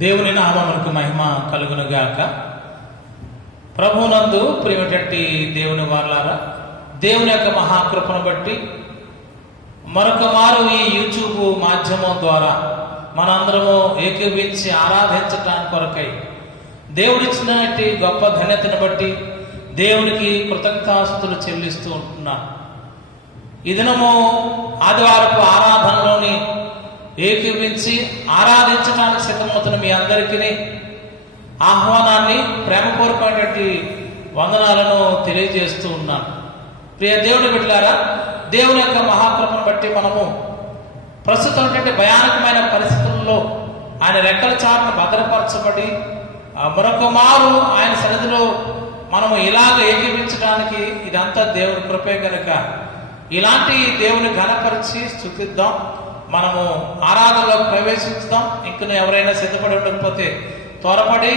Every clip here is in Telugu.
దేవుని నామమునకు మహిమ కలుగునుగాక. ప్రభునందు ప్రియమైనటువంటి దేవుని వారలారా, దేవుని యొక్క మహాకృపను బట్టి మరొక మారు ఈ యూట్యూబ్ మాధ్యమం ద్వారా మనందరము ఏకీభించి ఆరాధించటానికి కొరకై దేవుడిచ్చినటువంటి గొప్ప ధన్యతను బట్టి దేవునికి కృతజ్ఞతాస్తుతులు చెల్లిస్తూ ఉంటున్నాను. ఈ దినము ఆదివారపు ఆరాధనలోని ఏకీభించి ఆరాధించడానికి సిద్ధమవుతున్న మీ అందరికీ ఆహ్వానాన్ని ప్రేమపూర్వకమైనటువంటి వందనాలను తెలియజేస్తూ ఉన్నాను. ప్రియ దేవుని బిడ్డలారా, దేవుని యొక్క మహాకృపను బట్టి మనము ప్రస్తుతం భయానకమైన పరిస్థితుల్లో ఆయన రెక్కల చాటును భద్రపరచబడి మరొక మారు ఆయన సన్నిధిలో మనము ఇలాగ ఏకీభించడానికి ఇదంతా దేవుని కృపే కనుక ఇలాంటి దేవుని ఘనపరిచి స్తుతిద్దాం. మనము ఆరాధనలో ప్రవేశించుదాం. ఇంకను ఎవరైనా సిద్ధపడి ఉండకపోతే త్వరపడి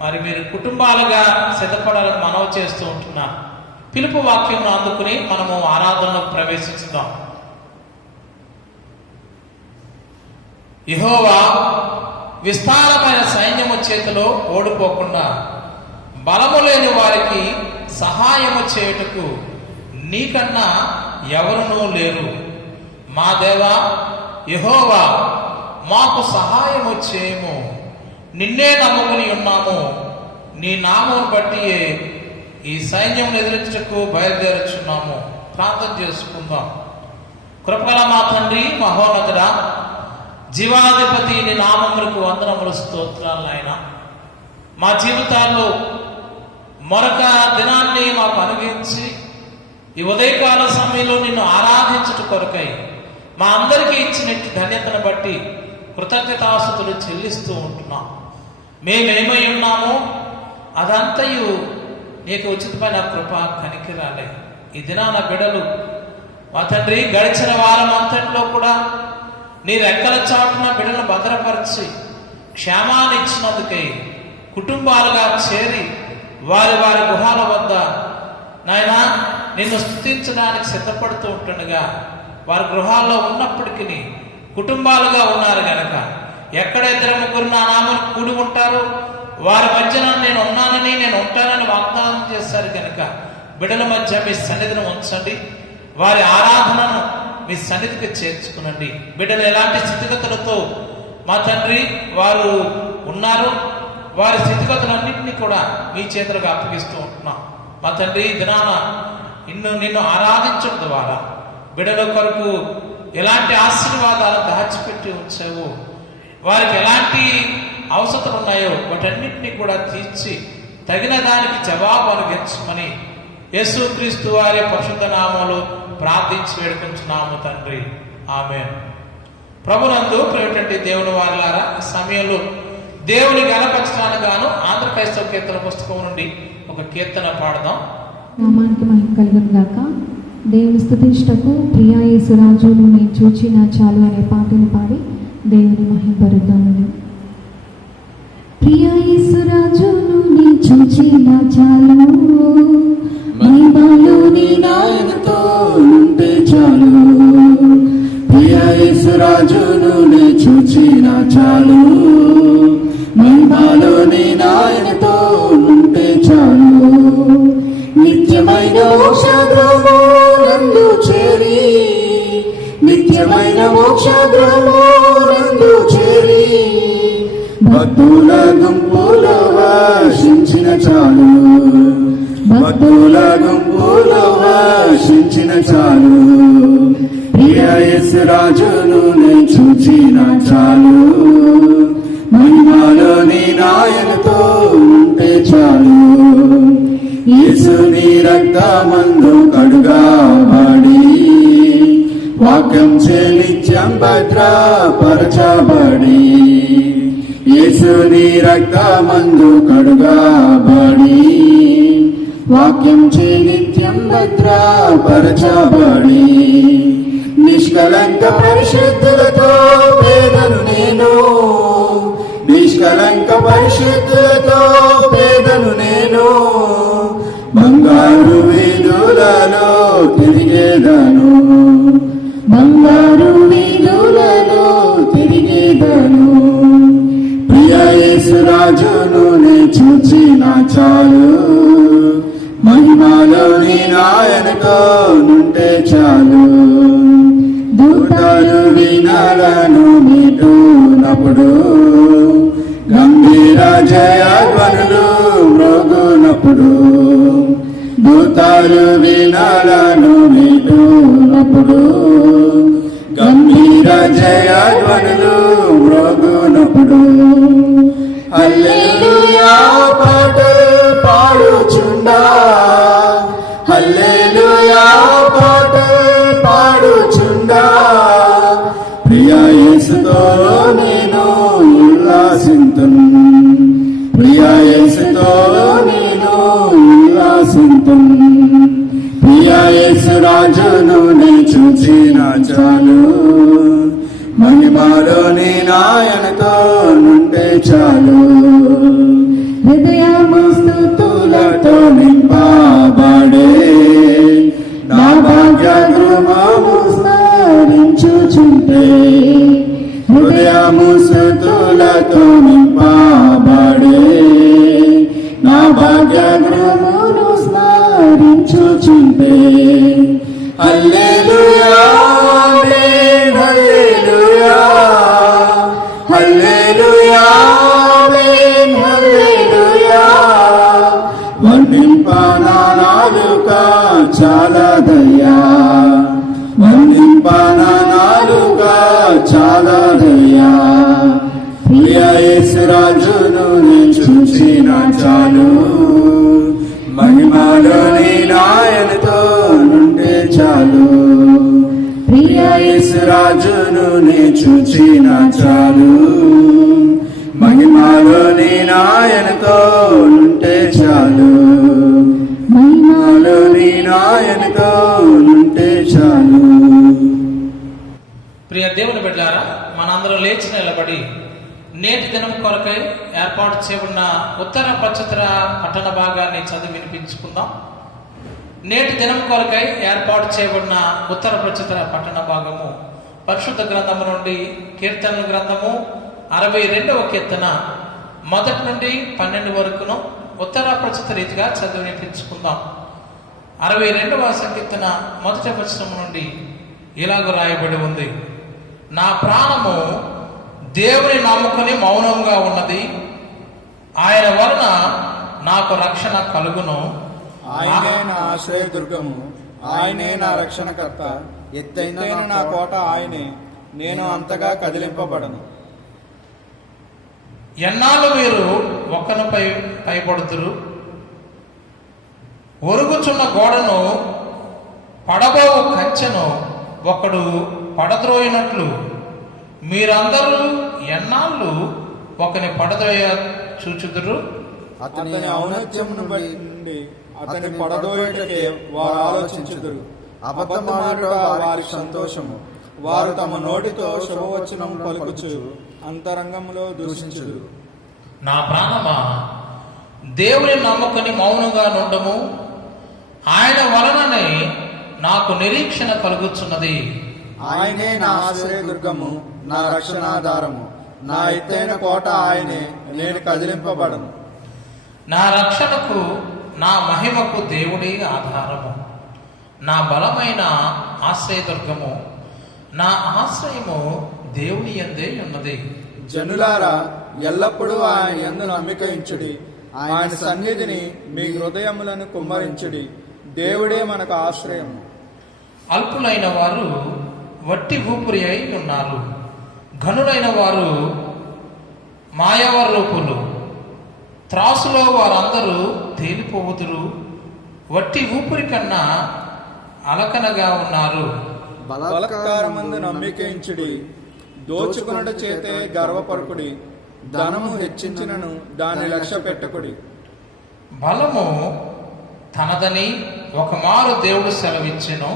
మరి మీరు కుటుంబాలుగా సిద్ధపడాలని మనవి చేస్తూ ఉంటున్నా. పిలుపు వాక్యం అందుకుని మనము ఆరాధనలో ప్రవేశించుదాం. యెహోవా విస్తారమైన సైన్యము చేతిలో ఓడిపోకుండా బలము లేని వారికి సహాయము చేయుటకు నీకన్నా ఎవరునూ లేరు. మా దేవా యెహోవా, మాకు సహాయము చేయము. నిన్నే నమ్ముకుని ఉన్నాము. నీ నామమును బట్టి ఈ సైన్యం ఎదిరించుటకు బయలుదేరుచున్నాము. ప్రార్థన చేసుకుందాం. కృపగల మా తండ్రి, మహోన్నతుడా, జీవాధిపతి, నీ నామములకు వందనములు, స్తోత్రాలు నాయనా. మా జీవితాల్లో మరొక దినాన్ని మాకు అనుగ్రహించి ఈ ఉదయకాల సమయంలో నిన్ను ఆరాధించుట కొరకై మా అందరికీ ఇచ్చినట్టు ధన్యతను బట్టి కృతజ్ఞతాస్తుతులు చెల్లిస్తూ ఉంటున్నాం. మేమేమై ఉన్నామో అదంతయు నీకు ఉచితమైన కృప కనికిరాలే. ఈ దినాన బిడలు మా తండ్రి గడిచిన వారం అంతట్లో కూడా నీ రెక్కల చాటున బిడలను భద్రపరిచి క్షేమాన్ని ఇచ్చినందుకై కుటుంబాలుగా చేరి వారి వారి గుహాల వద్ద నాయనా నిన్ను స్తుతించడానికి సిద్ధపడుతూ ఉంటుండగా వారి గృహాల్లో ఉన్నప్పటికీ కుటుంబాలుగా ఉన్నారు గనక ఎక్కడ ఇద్దరు ముగ్గురు నా నామం కూడి ఉంటారో వారి మధ్యన నేను ఉన్నానని, నేను ఉంటానని వాగ్దానం చేశారు కనుక బిడ్డల మధ్య మీ సన్నిధిని ఉంచండి. వారి ఆరాధనను మీ సన్నిధికి చేర్చుకునండి. బిడ్డలు ఎలాంటి స్థితిగతులతో మా తండ్రి వారు ఉన్నారు, వారి స్థితిగతులన్నింటినీ కూడా మీ చేతులకు అప్పగిస్తూ ఉంటున్నాం. మా తండ్రి దినాన నిన్ను ఆరాధించడం ద్వారా బిడ్డల కొరకు ఎలాంటి ఆశీర్వాదాలు దాచిపెట్టి ఉంచావు, వారికి ఎలాంటి అవసరాలు ఉన్నాయో వాటన్నింటినీ కూడా తీర్చి తగిన దానికి జవాబు అనుగ్రహించమని యేసుక్రీస్తు వారి పరిశుద్ధ నామములో ప్రార్థించి వేడుకుంటున్నాము తండ్రి, ఆమేన్. ప్రభునందు ప్రియమైనటువంటి దేవుని వారలారా, సమయంలో దేవుని గణపరచడానికి గాను ఆంధ్ర క్రైస్తవ కీర్తన పుస్తకం నుండి ఒక కీర్తన పాడదాం. నామానికి మహిమ కలుగును గాక. దేవుని స్తుతించుటకు ప్రియా యేసురాజును నేను చూచిన చాలు అనే పాటను పాడి దేవుని మహిమపరుద్దామని. ప్రియా యేసురాజును నేను చూచిన చాలు, మహిమలో నీ నాయనతో ఉంటే చాలు. ప్రియా యేసురాజును నేను చూచిన చాలు, మహిమలో నీ నాయనతో ఉంటే చాలు. నిత్యమైన మోక్షగ్రామోనందు చేరి, నిత్యమైన మోక్షగ్రామోనందు చేరి భక్తుల గుంపులో వర్షించిన చాలు, భక్తుల గుంపులో వర్షించిన చాలు. ప్రియా యేసురాజును నేను చూచిన చాలు, మహిమలో నీ నాయనతో ఉంటే చాలు. యేసుని రక్తమందు కడుగబడి వాక్యం చే నిత్యం భద్రపరచబడి, యేసుని రక్తమందు కడుగబడి వాక్యం చే నిత్యం భద్రపరచబడి నిష్కలంక పరిశుద్ధులతో పేదను నేను, నిష్కలంక పరిశుద్ధులతో పేదను నేను. బంగారు వీధులలో తిరిగేదను, బంగారు వీధులలో తిరిగేదను. ప్రియా రాజును నే చూచిన చాలు, మహిమలోని నాయనతో నుంటే చాలు. దూతలు వీణలను మీటునప్పుడు, గంభీర జయధ్వనులు మ్రోగునప్పుడు, దూతలు వీణలను మీటునప్పుడు, గంభీర జయధ్వనులు మ్రోగునప్పుడు, హల్లెలూయా పాటలు పాడుచుండా, హల్లెలూయా పాటలు పాడుచుండా, ప్రియ యేసుతో నేను ఉల్లాసింతును, ప్రియ యేసుతో నేను ఉల్లాసింతును. ప్రియ యేసు రాజును నే చూచిన చాలు, మహిమలోని నాయనతో నుంటే చాలు. హృదయము స్తుతులతో నింపబడే నా భాగ్య గృహము స్మరించుచుంటే, హృదయము స్తుతులతో నింపబడే నా భాగ్య గృహమును స్మరించుచుంటే, హల్లెలూయా ఆమేన్, హల్లెలూయా హల్లెలూయా ఆమేన్, హల్లెలూయా. వర్ణింపనా నాలుక చాలదయ్యా, వర్ణింపనా నాలుక చాలదయ్యా, ప్రియ యేసు రాజును నే చూచిన చాలు, మహిమలోని నాయనతో నుంటే చాలు. ప్రియ యేసు రాజును నే చూచిన చాలు, మహిమలోని నాయనతో నుంటే చాలు, మహిమలోని నాయనతో నుంటే చాలు. ప్రియ దేవుని బిడ్డలారా, మనందరం లేచి నిలబడి నేటి దినం కొరకై ఏర్పాటు చేయబడిన ఉత్తర పచ్చత్ర పట్టణ భాగాన్ని చదివి వినిపించుకుందాం. నేటి దినం కొరకై ఏర్పాటు చేయబడిన ఉత్తర పచ్చత్ర పట్టణ భాగము పరిశుద్ధ గ్రంథము నుండి కీర్తనల గ్రంథము 62వ కీర్తన 1 నుండి 12 వరకును ఉత్తర పచ్చత్ర రీతిగా చదివి వినిపించుకుందాం. 62వ సంకీర్తన 1వ వచనం నుండి ఇలాగ రాయబడి ఉంది: నా ప్రాణము దేవుని నమ్ముకొని మౌనంగా ఉన్నది, ఆయన వలన నాకు రక్షణ కలుగును. ఆయనే నా ఆశ్రయదుర్గము, ఆయనే నా రక్షణకర్త, ఎత్తైన నా కోట ఆయనే, నేను అంతగా కదిలింపబడను. ఎన్నాళ్ళు మీరు ఒక్కనిపై పైపడుతురు? ఒరుగుచున్న గోడను పడబోవు కంచెను ఒకడు పడద్రోయినట్లు మీరందరూ ఎన్నాళ్ళు ఒకని పడదోయ చూచుదురు? అతని ఔన్నత్యమును బట్టి అతని పడదోయుటకే వారు ఆలోచించుదురు. అబద్ధమాడుట వారి సంతోషము, వారు తమ నోటితో శుభవచనం పలుకుచు అంతరంగంలో దూషించుదురు. నా ప్రాణమా, దేవుని నమ్ముకొని మౌనంగా నుండము, ఆయన వలననే నాకు నిరీక్షణ కలుగుచున్నది. ఆయనే నా ఆశ్రయదుర్గము, నా రక్షణాధారము, నా ఎత్తైన కోట ఆయనే, నేను కదిలింపబడను. నా రక్షణకు నా మహిమకు దేవుడే ఆధారము, నా బలమైన ఆశ్రయదుర్గము, నా ఆశ్రయము దేవుని యందే ఉన్నది. జనులారా, ఎల్లప్పుడూ ఆయన యందు నమ్మిక ఉంచుడి, ఆయన సన్నిధిని మీ హృదయములను కుమ్మరించుడి. దేవుడే మనకు ఆశ్రయము. అల్పులైన వారు వట్టి ఊపిరి అయి ఉన్నారు, ఘనులైన వారు మాయవరూపులు, త్రాసులో వారందరూ తేలిపోవుదురు, వట్టి ఊపిరి కన్నా అలకనగా ఉన్నారు. బలాత్కారమందు నమ్మిక ఉంచుడి, దోచుకునుట చేతే గర్వపరుకుడి, ధనము హెచ్చించినను దాన్ని లక్ష్య పెట్టకుడి. బలము తనదని ఒక మారు దేవుడు సెలవిచ్చెను,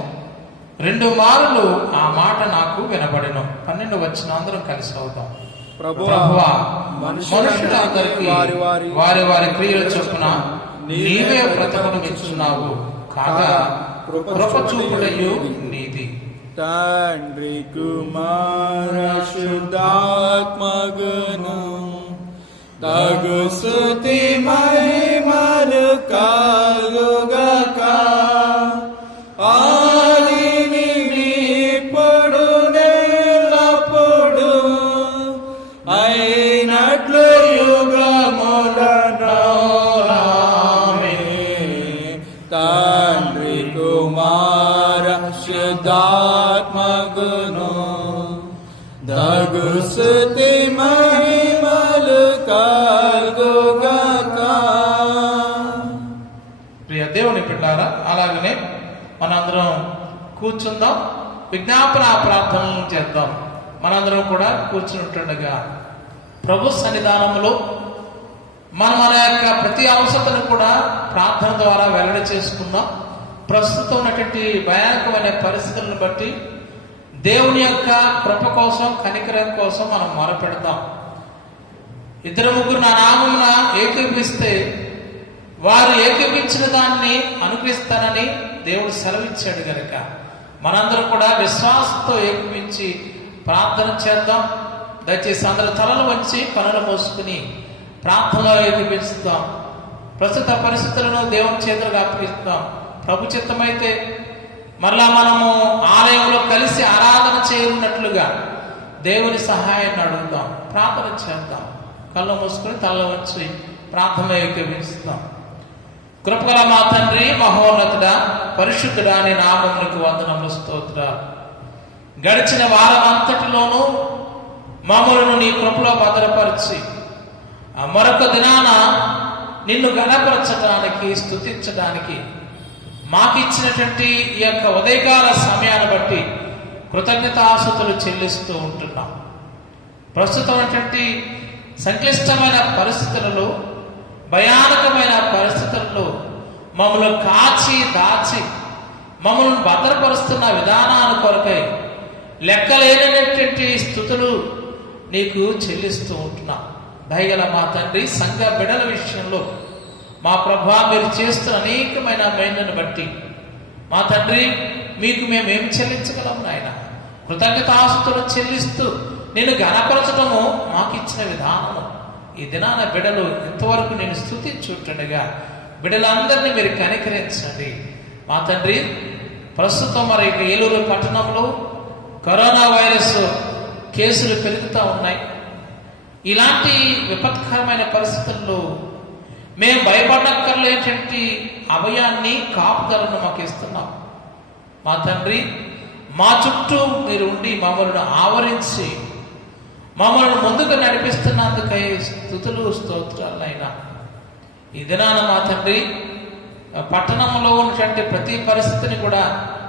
2 మారులు ఆ మాట నాకు వినబడెను. 12 వచ్చిన అందరం కలిసి అవుతాం. ప్రభువా, మనుషులందరికీ వారి వారి క్రియల చొప్పున నీవే ప్రతిఫలం ఇచ్చున్నావు, కాగా కృప చూపుడయ్యు నీది. తండ్రి కుమార శుద్ధాత్మగును తగు స్తుతి మహిమలు కలుగాక ఆదిని ఇప్పుడు నెల్లప్పుడు అయినట్లు యుగములను ఆమేన్. తండ్రి కుమార శుద్ధాత్మగును దగు స్తుతి మహిమలు కలుగాక. ప్రియ దేవుని బిడ్డారా, అలాగనే మనందరం కూర్చుందాం, విజ్ఞాపన ప్రార్థనలు చేద్దాం. మనందరం కూడా కూర్చుంటుండగా ప్రభు సన్నిధానంలో మన యొక్క ప్రతి అవసరతను కూడా ప్రార్థన ద్వారా వెల్లడి చేసుకుందాం. ప్రస్తుతం ఉన్నటువంటి భయానకమైన పరిస్థితులను బట్టి దేవుని యొక్క కృప కోసం, కనికరం కోసం మనం మొరపెడతాం. 2-3 నా నామమున ఏకీభవిస్తే వారు ఏకీభించిన దాన్ని అనుగ్రహిస్తానని దేవుడు సెలవిచ్చాడు గనుక మనందరం కూడా విశ్వాసంతో ఏకీభించి ప్రార్థన చేద్దాం. దయచేసి అందరూ తలలు వంచి కనులు మూసుకుని ప్రార్థనలో ఏకీభిస్తాం. ప్రస్తుత పరిస్థితులను దేవుని చేతులకు అప్పగిస్తాం. ప్రభు చిత్తమైతే మరలా మనము ఆలయంలో కలిసి ఆరాధన చేయనున్నట్లుగా దేవుని సహాయాన్ని అడుగుదాం, ప్రార్థన చేద్దాం. కళ్ళు మూసుకొని తల వచ్చి ప్రార్థన ఏకీభిస్తాం. కృపగల మా తండ్రి, మహోన్నతుడా, పరిశుద్ధుడా అని నామమునకు వందనములు, స్తోత్రాలు. గడిచిన వారం అంతటిలోనూ మమ్మలను నీ కృపలో భద్రపరిచి మరొక దినాన నిన్ను గణపరచడానికి, స్తుతించడానికి మాకిచ్చినటువంటి ఈ యొక్క ఉదయకాల సమయాన్ని బట్టి కృతజ్ఞతాస్తుతులు చెల్లిస్తూ ఉంటున్నాం. ప్రస్తుతమైనటువంటి సంక్లిష్టమైన పరిస్థితులలో, భయానకమైన పరిస్థితుల్లో మమ్మల్ని కాచి దాచి మమ్మల్ని భద్రపరుస్తున్న విధానాల కొరకై లెక్కలేనటువంటి స్తుతులు నీకు చెల్లిస్తూ ఉంటున్నాం. దయగల మా తండ్రి, సంఘ బిడల విషయంలో మా ప్రభువా మీరు చేస్తున్న అనేకమైన మేళ్లను బట్టి మా తండ్రి మీకు మేమేం చెల్లించగలము నాయన? కృతజ్ఞతాస్తుతులు చెల్లిస్తూ నేను గణపరచడము మాకు ఇచ్చిన విధానము. ఈ దినాన బిడలు ఇంతవరకు నేను స్తుతించుంటుండగా బిడలందరినీ మీరు కనికరించండి మా తండ్రి. ప్రస్తుతం మరి ఏలూరు పట్టణంలో కరోనా వైరస్ కేసులు పెరుగుతూ ఉన్నాయి. ఇలాంటి విపత్కరమైన పరిస్థితుల్లో మేము భయపడక్కర్లేటువంటి అభయాన్ని, కాపుదలను మాకు ఇస్తున్నాం మా తండ్రి. మా చుట్టూ మీరు ఉండి మమ్మల్ని ఆవరించి మమ్మల్ని ముందుకు నడిపిస్తున్నందుకై స్తుతులు, స్తోత్రాలైనా. ఈ దినాన మా తండ్రి పట్టణంలో ఉన్నటువంటి ప్రతి పరిస్థితిని కూడా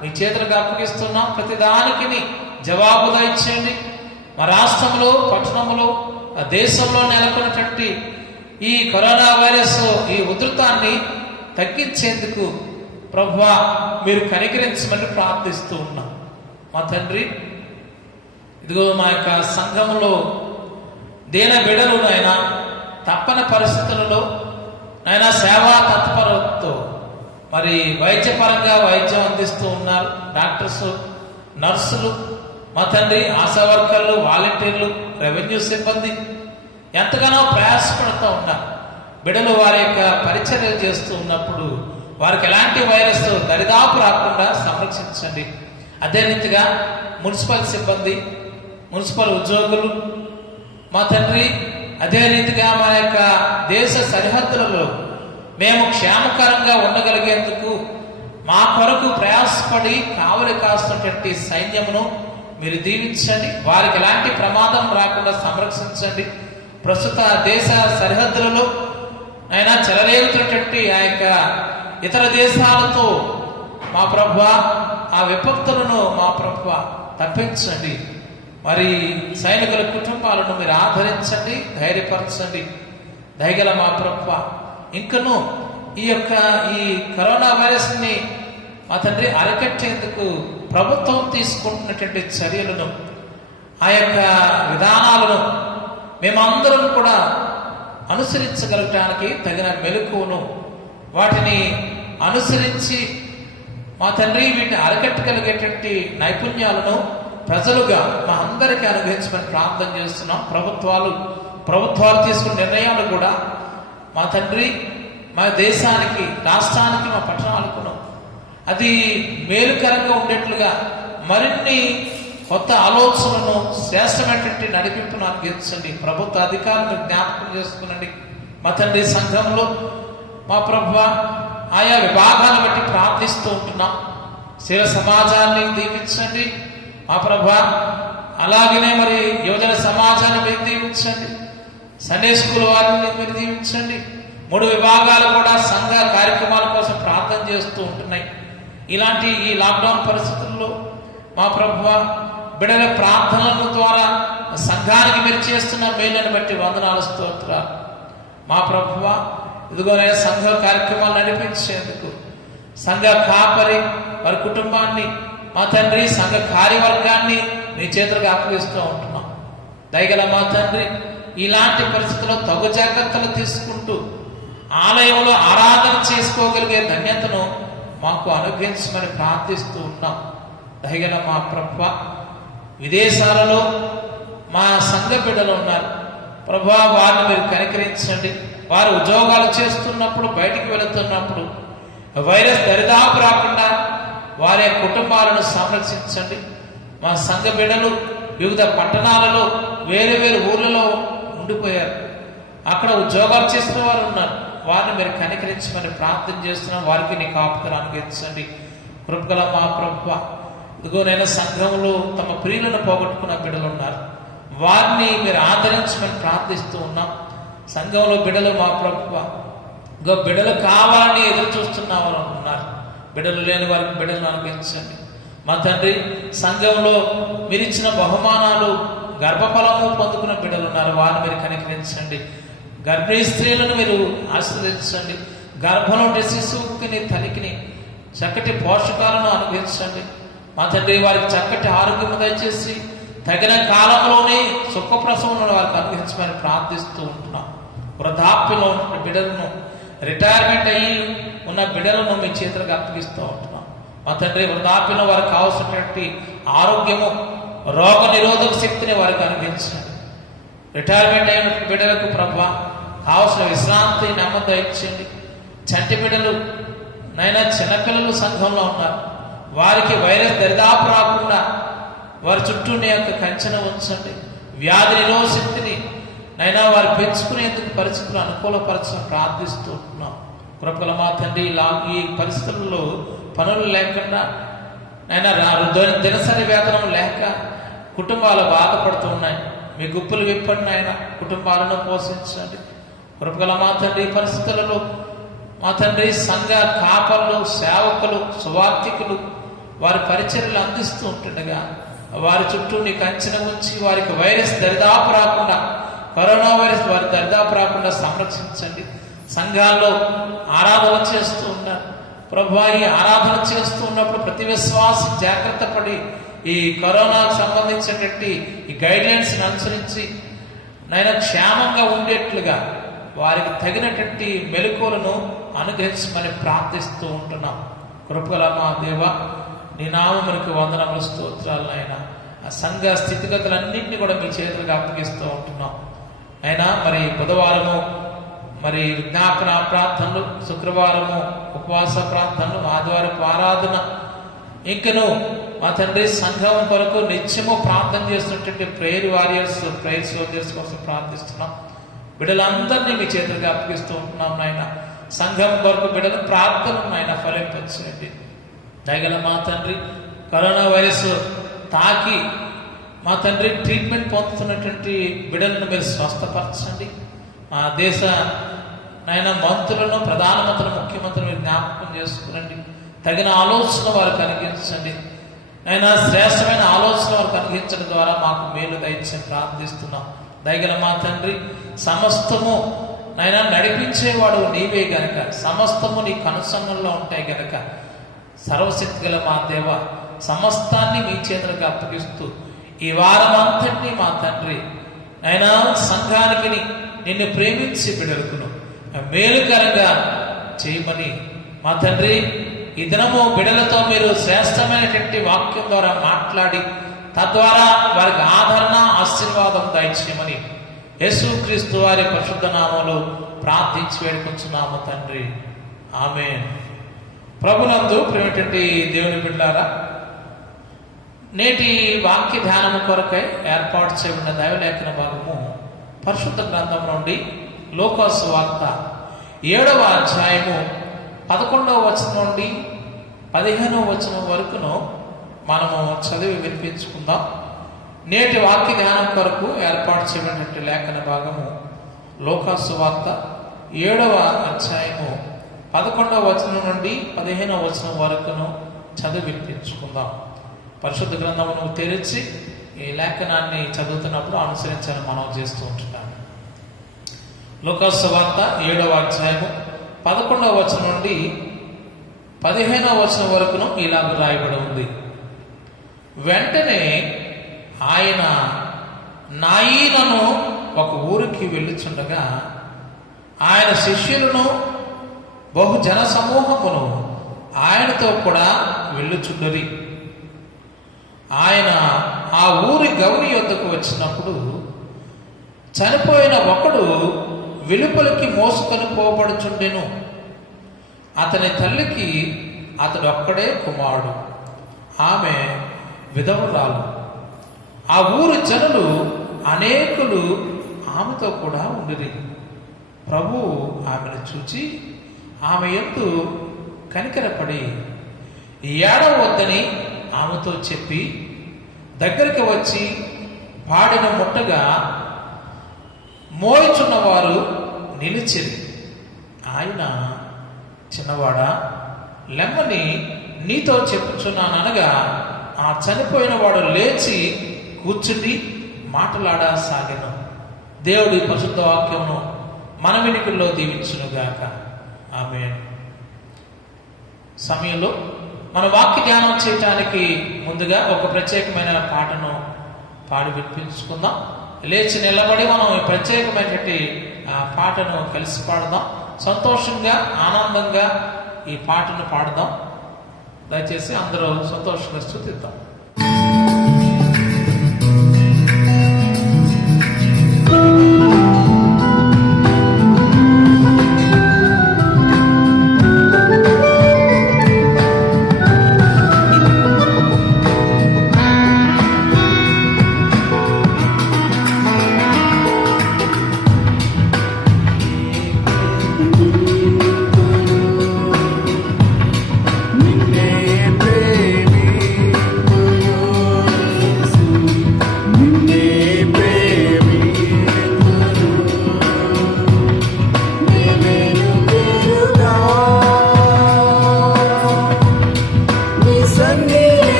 మీ చేతులకు అప్పగిస్తున్నాం. ప్రతి దానికి జవాబు దయచేయండి. మా రాష్ట్రంలో, పట్టణంలో, దేశంలో నెలకొన్నటువంటి ఈ కరోనా వైరస్ ఈ ఉధృతాన్ని తగ్గించేందుకు ప్రభువా మీరు కనికరించమని ప్రార్థిస్తూ ఉన్నాం మా తండ్రి. ఇదిగో మా యొక్క సంఘంలో దీన బిడలు నాయన తప్పని పరిస్థితులలో నాయన సేవా తత్పరతో మరి వైద్యపరంగా వైద్యం అందిస్తూ ఉన్నారు. డాక్టర్స్, నర్సులు మా తండ్రి, ఆశా వర్కర్లు, వాలంటీర్లు, రెవెన్యూ సిబ్బంది ఎంతగానో ప్రయాసపడుతూ ఉన్నారు. బిడలు వారి యొక్క పరిచర్యలు చేస్తూ ఉన్నప్పుడు వారికి ఎలాంటి వైరస్ దరిదాపు రాకుండా సంరక్షించండి. అదే రీతిగా మున్సిపల్ సిబ్బంది, మున్సిపల్ ఉద్యోగులు మా తండ్రి, అదే రీతిగా మా యొక్క దేశ సరిహద్దులలో మేము క్షేమకరంగా ఉండగలిగేందుకు మా కొరకు ప్రయాసపడి కావలి కాస్తున్నటువంటి సైన్యమును మీరు దీవించండి. వారికి ఎలాంటి ప్రమాదం రాకుండా సంరక్షించండి. ప్రస్తుత దేశ సరిహద్దులలో అయినా చెలరేగుతున్నటువంటి ఆ యొక్క ఇతర దేశాలతో మా ప్రభువా ఆ విపత్తులను మా ప్రభువా తప్పించండి. మరి సైనికుల కుటుంబాలను మీరు ఆదరించండి, ధైర్యపరచండి. దయగల మా ప్రభువా ఇంకను ఈ కరోనా వైరస్ ని మా తండ్రి అరికట్టేందుకు ప్రభుత్వం తీసుకుంటున్నటువంటి చర్యలను, ఆ యొక్క విధానాలను మేమందరం కూడా అనుసరించగలగటానికి తగిన మెలకువను, వాటిని అనుసరించి మా తండ్రి వీటిని అరికట్టగలిగేటువంటి నైపుణ్యాలను ప్రజలుగా మా అందరికీ అనుగ్రహించమని ప్రార్థన చేస్తున్నాం. ప్రభుత్వాలు ప్రభుత్వాలు తీసుకున్న నిర్ణయాలు కూడా మా తండ్రి మా దేశానికి, రాష్ట్రానికి, మా పట్టణాలకు అది మేలుకరంగా ఉండేట్లుగా మరిన్ని కొత్త ఆలోచనలను, శ్రేష్టమైనటువంటి నడిపింపును అనుగ్రహించండి. ప్రభుత్వ అధికారులను జ్ఞాపకం చేసుకునండి. మా తండ్రి సంఘంలో మా ప్రభువా ఆయా విభాగాలను బట్టి ప్రార్థిస్తూ ఉంటున్నాం. శివ సమాజాన్ని దీవించండి మా ప్రభువా. అలాగనే మరి యువజన సమాజాన్ని మీరు దీవించండి. సండే స్కూల్ వారిని మీరు దీవించండి. 3 విభాగాలు కూడా సంఘ కార్యక్రమాల కోసం ప్రార్థన చేస్తూ ఉంటున్నాయి. ఇలాంటి ఈ లాక్డౌన్ పరిస్థితుల్లో మా ప్రభువా బిడ్డల ప్రార్థనల ద్వారా సంఘానికి మీరు చేస్తున్న మేలుని బట్టి వందనాలు, స్తోత్రాలు. మా ప్రభువా ఇదిగోనే సంఘ కార్యక్రమాలు నడిపించేందుకు సంఘ కాపరి వారి కుటుంబాన్ని, మా తండ్రి సంఘ కార్యవర్గాన్ని నీ చేతులకు అప్పగిస్తూ ఉంటున్నాం. దయగల మా తండ్రి ఇలాంటి పరిస్థితుల్లో తగు జాగ్రత్తలు తీసుకుంటూ ఆలయంలో ఆరాధన చేసుకోగలిగే ధన్యతను మాకు అనుగ్రహించమని ప్రార్థిస్తూ ఉన్నాం. దయగల మా ప్రభువా విదేశాలలో మా సంఘ బిడ్డలు ఉన్నారు ప్రభువా, వారిని మీరు కనికరించండి. వారు ఉద్యోగాలు చేస్తున్నప్పుడు, బయటికి వెళుతున్నప్పుడు వైరస్ దరిదాపు రాకుండా వారి కుటుంబాలను సంరక్షించండి. మా సంఘ బిడ్డలు వివిధ పట్టణాలలో, వేరు వేరు ఊర్లలో ఉండిపోయారు. అక్కడ ఉద్యోగాలు చేసిన వారు ఉన్నారు. వారిని మీరు కనికరించమని ప్రార్థన చేస్తున్నాం. వారికి నీ కాపుదల అనుగ్రహించండి. కృపగల మా ప్రభువా ఇదిగోనైనా సంఘంలో తమ ప్రియులను పోగొట్టుకున్న బిడ్డలు ఉన్నారు. వారిని మీరు ఆదరించమని ప్రార్థిస్తూ ఉన్నాం. సంఘంలో బిడ్డలు మా ప్రభువా ఇంకో బిడ్డలు కావాలని ఎదురు చూస్తున్న వారు ఉన్నారు. బిడ్డలు లేని వారికి బిడ్డలను అనుగ్రహించండి. మా తండ్రి సంఘంలో మీరు ఇచ్చిన బహుమానాలు, గర్భఫలము పొందుకున్న బిడ్డలు ఉన్నారు. వారిని మీరు కనికరించండి. గర్భిణీ స్త్రీలను మీరు ఆశీర్వదించండి. గర్భంలో ఉండే శిశువుకి, తల్లికిని చక్కటి పోషకాలను అనుగ్రహించండి. మా తండ్రి వారికి చక్కటి ఆరోగ్యం దయచేసి తగిన కాలంలోనే సుఖప్రసవం వారికి అనుగ్రహించమని ప్రార్థిస్తూ ఉంటున్నాం. వృద్ధాప్యంలో ఉన్న బిడ్డలను, రిటైర్మెంట్ అయ్యి ఉన్న బిడ్డలను మీ చేతులకు అప్పగిస్తూ ఉంటున్నాం. మా తండ్రి వృద్ధాప్యంలో వారికి కావాల్సినటువంటి ఆరోగ్యము, రోగ నిరోధక శక్తిని వారికి అనుగ్రహించండి. రిటైర్మెంట్ అయిన బిడ్డలకు ప్రభా కావలసిన విశ్రాంతి, నెమ్మది ఇచ్చండి. చంటి బిడ్డలు నైనా చిన్నపిల్లలు సంఘంలో ఉన్నారు. వారికి వైరస్ దరిదాపు రాకుండా వారి చుట్టూ నీ యొక్క కంచెన ఉంచండి. వ్యాధి నిరోధ శక్తిని నైనా వారు పెంచుకునేందుకు పరిస్థితులు అనుకూలపరచని ప్రార్థిస్తూ ఉంటున్నాం. కృపల మా తండ్రి ఈ పరిస్థితుల్లో పనులు లేకుండా నైనా దినసరి వేతనం లేక కుటుంబాలు బాధపడుతూ ఉన్నాయి. మీ గుప్పులు విప్పండి ఆయన, కుటుంబాలను పోషించండి. కృపగల మా తండ్రి పరిస్థితులలో మా తండ్రి సంఘ కాపర్లు, సేవకులు, సువార్థికులు వారి పరిచర్యలు అందిస్తూ ఉంటుండగా వారి చుట్టూ నీ కంచెన ఉంచి వారికి వైరస్ దరిదాపు రాకుండా, కరోనా వైరస్ వారి దరిదాపు రాకుండా సంరక్షించండి. సంఘాల్లో ఆరాధన చేస్తూ ఉన్నారు ప్రభువా. ఈ ఆరాధన చేస్తూ ఉన్నప్పుడు ప్రతి విశ్వాసి జాగ్రత్త పడి ఈ కరోనాకు సంబంధించినటువంటి ఈ గైడ్లైన్స్ అనుసరించి నైనా క్షేమంగా ఉండేట్లుగా వారికి తగినటువంటి మెలకువలను అనుగ్రహించమని ప్రార్థిస్తూ ఉంటున్నాం. కృపగల మా దేవ నీ నామమునికి వందనములు, స్తోత్రాలు నాయన. ఆ సంఘ స్థితిగతులన్నింటినీ కూడా మీ చేతులకు అప్పగిస్తూ ఉంటున్నాం అయినా. మరి బుధవారము మరి విజ్ఞాపన ప్రార్థనలు, శుక్రవారము ఉపవాస ప్రార్థనలు, ఆదివారపు ఆరాధన, ఇంకను మా తండ్రి సంఘం కొరకు నిత్యము ప్రార్థన చేస్తున్నటువంటి ప్రేయర్ వారియర్స్, ప్రేయర్ సోల్జర్స్ కోసం ప్రార్థిస్తున్నాం. బిడ్డలందరినీ మీ చేతులుగా అప్పగిస్తూ ఉంటున్నాం నాయన. సంఘం కొరకు బిడ్డల ప్రార్థనలు నాయన ఫలింపచేయండి. దయగల మా తండ్రి కరోనా వైరస్ తాకి మా తండ్రి ట్రీట్మెంట్ పొందుతున్నటువంటి బిడ్డలను మీరు స్వస్థపరచండి. మా దేశ నాయన మంత్రులను, ప్రధానమంత్రులు, ముఖ్యమంత్రులు మీరు జ్ఞాపకం చేసుకునండి. తగిన ఆలోచన వారు కలిగించండి అయినా. శ్రేష్టమైన ఆలోచన వారు కలిగించడం ద్వారా మాకు మేలు దయచేసి ప్రార్థిస్తున్నాం. దయగల మా తండ్రి సమస్తము నైనా నడిపించేవాడు నీవే గనక, సమస్తము నీ కనుసన్నల్లో ఉంటాయి గనక, సర్వశక్తి గల మా దేవ సమస్తాన్ని మీ చేతులకు అప్పగిస్తూ ఈ వారం అంతటినీ మా తండ్రి అయినా సంఘానికి నిన్ను ప్రేమించి బిడ్డలకును మేలుకరంగా చేయమని మా తండ్రి ఈ దినము బిడ్డలతో మీరు శ్రేష్టమైనటువంటి వాక్యం ద్వారా మాట్లాడి తద్వారా వారికి ఆదరణ, ఆశీర్వాదం దయచేయమని యేసుక్రీస్తు వారి పరిశుద్ధ నామములో ప్రార్థించి వేడుకొంచున్నాము తండ్రి, ఆమేన్. ప్రభునందు ప్రియమైనటువంటి దేవుని బిడ్డలారా, నేటి వాక్య ధ్యానము కొరకై ఏర్పాటు చేయబడిన దైవలేఖన భాగము పరిశుద్ధ గ్రంథం నుండి లూకాసు వార్త 7వ అధ్యాయము 11వ వచనం నుండి 15వ వచనం వరకును మనము చదివి వినిపించుకుందాం. నేటి వాక్య ధ్యానం కొరకు ఏర్పాటు చేయబడినటువంటి లేఖన భాగము లూకాసు వార్త 7వ అధ్యాయము 11వ వచనం నుండి 15వ వచనం వరకును చదివి వినిపించుకుందాం. పరిశుద్ధ గ్రంథమును తెరిచి ఈ లేఖనాన్ని చదువుతున్నప్పుడు అనుసరించాలని మనం చేస్తూ ఉంటున్నాం. లూకాసు వార్త 7వ అధ్యాయము 11వ వచనం నుండి 15వ వచనం వరకును ఇలాగ రాయబడి ఉంది. వెంటనే ఆయన నాయీనను ఒక ఊరికి వెళ్ళుచుండగా ఆయన శిష్యులను బహుజన సమూహమును ఆయనతో కూడా వెళ్ళుచుండరి. ఆయన ఆ ఊరి గౌరి యొద్దకు వచ్చినప్పుడు చనిపోయిన ఒకడు వెలుపలికి మోసుకొని పోబడుచుండెను. అతని తల్లికి అతడు ఒక్కడే కుమారుడు, ఆమె విధవురాలు. ఆ ఊరి జనులు అనేకులు ఆమెతో కూడా ఉండిరి. ప్రభువు ఆమెను చూచి ఆమె యందు కనికరపడి ఏడవద్దని ఆమెతో చెప్పి దగ్గరికి వచ్చి పాడిన ముట్టగా మోయుచున్నవారు నిలిచిరి. ఆయన, చిన్నవాడా, లెమ్మని నీతో చెప్పుచున్నాననగా ఆ చనిపోయిన వాడు లేచి కూర్చుని మాట్లాడసాగెను. దేవుడి పరిశుద్ధ వాక్యమును మన వినికిడిలో దీవించునుగాక, ఆమేన్. సమయంలో మన వాక్య ధ్యానం చేయడానికి ముందుగా ఒక ప్రత్యేకమైన పాటను పాడి వినిపించుకుందాం. లేచి నిలబడి మనం ఈ ప్రత్యేకమైనటువంటి పాటను కలిసి పాడదాం. సంతోషంగా, ఆనందంగా ఈ పాటను పాడదాం. దయచేసి అందరూ సంతోషంగా స్తుతిద్దాం.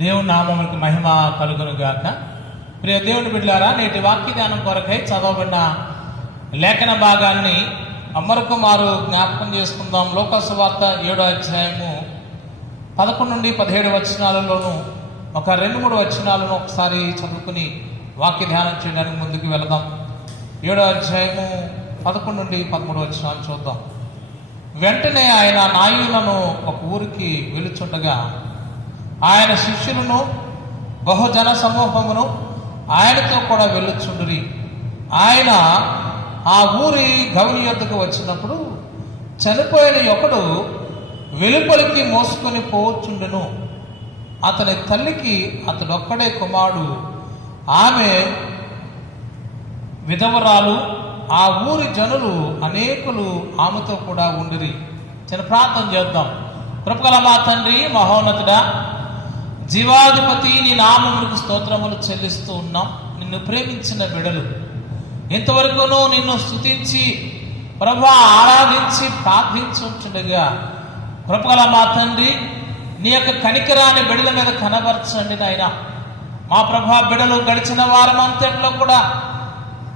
దేవుని నామమునికి మహిమ కలుగును గాక. ప్రియ దేవుని బిడ్డలారా, నేటి వాక్య ధ్యానం కొరకై చదవబడిన లేఖన భాగాన్ని మరొక మారు జ్ఞాపకం చేసుకుందాం. లోకాసు వార్త 7వ అధ్యాయము 11 నుండి 17 వచనాలలోను ఒక 2-3 వచనాలను ఒకసారి చదువుకుని వాక్య ధ్యానం చేయడానికి ముందుకు వెళదాం. 7వ అధ్యాయము 11 నుండి 13 వచనాలు చూద్దాం. వెంటనే ఆయన నాయులను ఒక ఊరికి వెలుచుండగా ఆయన శిష్యులను బహుజన సమూహమును ఆయనతో కూడా వెళ్ళుచుండురి. ఆయన ఆ ఊరి గౌని యొద్దకు వచ్చినప్పుడు చనిపోయిన ఒకడు వెలుపలికి మోసుకొని పోవచ్చుండెను. అతని తల్లికి అతడొక్కడే కుమారుడు, ఆమె విధవరాలు. ఆ ఊరి జనులు అనేకులు ఆమెతో కూడా ఉండిరి. చిన్న ప్రార్థన చేద్దాం. కృపగల మా తండ్రి, మహోన్నతుడా, జీవాధిపతి, నీ నామములకు స్తోత్రములు చెల్లిస్తూ ఉన్నాం. నిన్ను ప్రేమించిన బిడలు ఇంతవరకును నిన్ను స్తుతించి ప్రభా ఆరాధించి ప్రార్థించుంటుండగా కృపగల మా తండ్రి, నీ యొక్క కనికరాన్ని బిడల మీద కనబరచండి నాయన. మా ప్రభా, బిడలు గడిచిన వారం అంతట్లో కూడా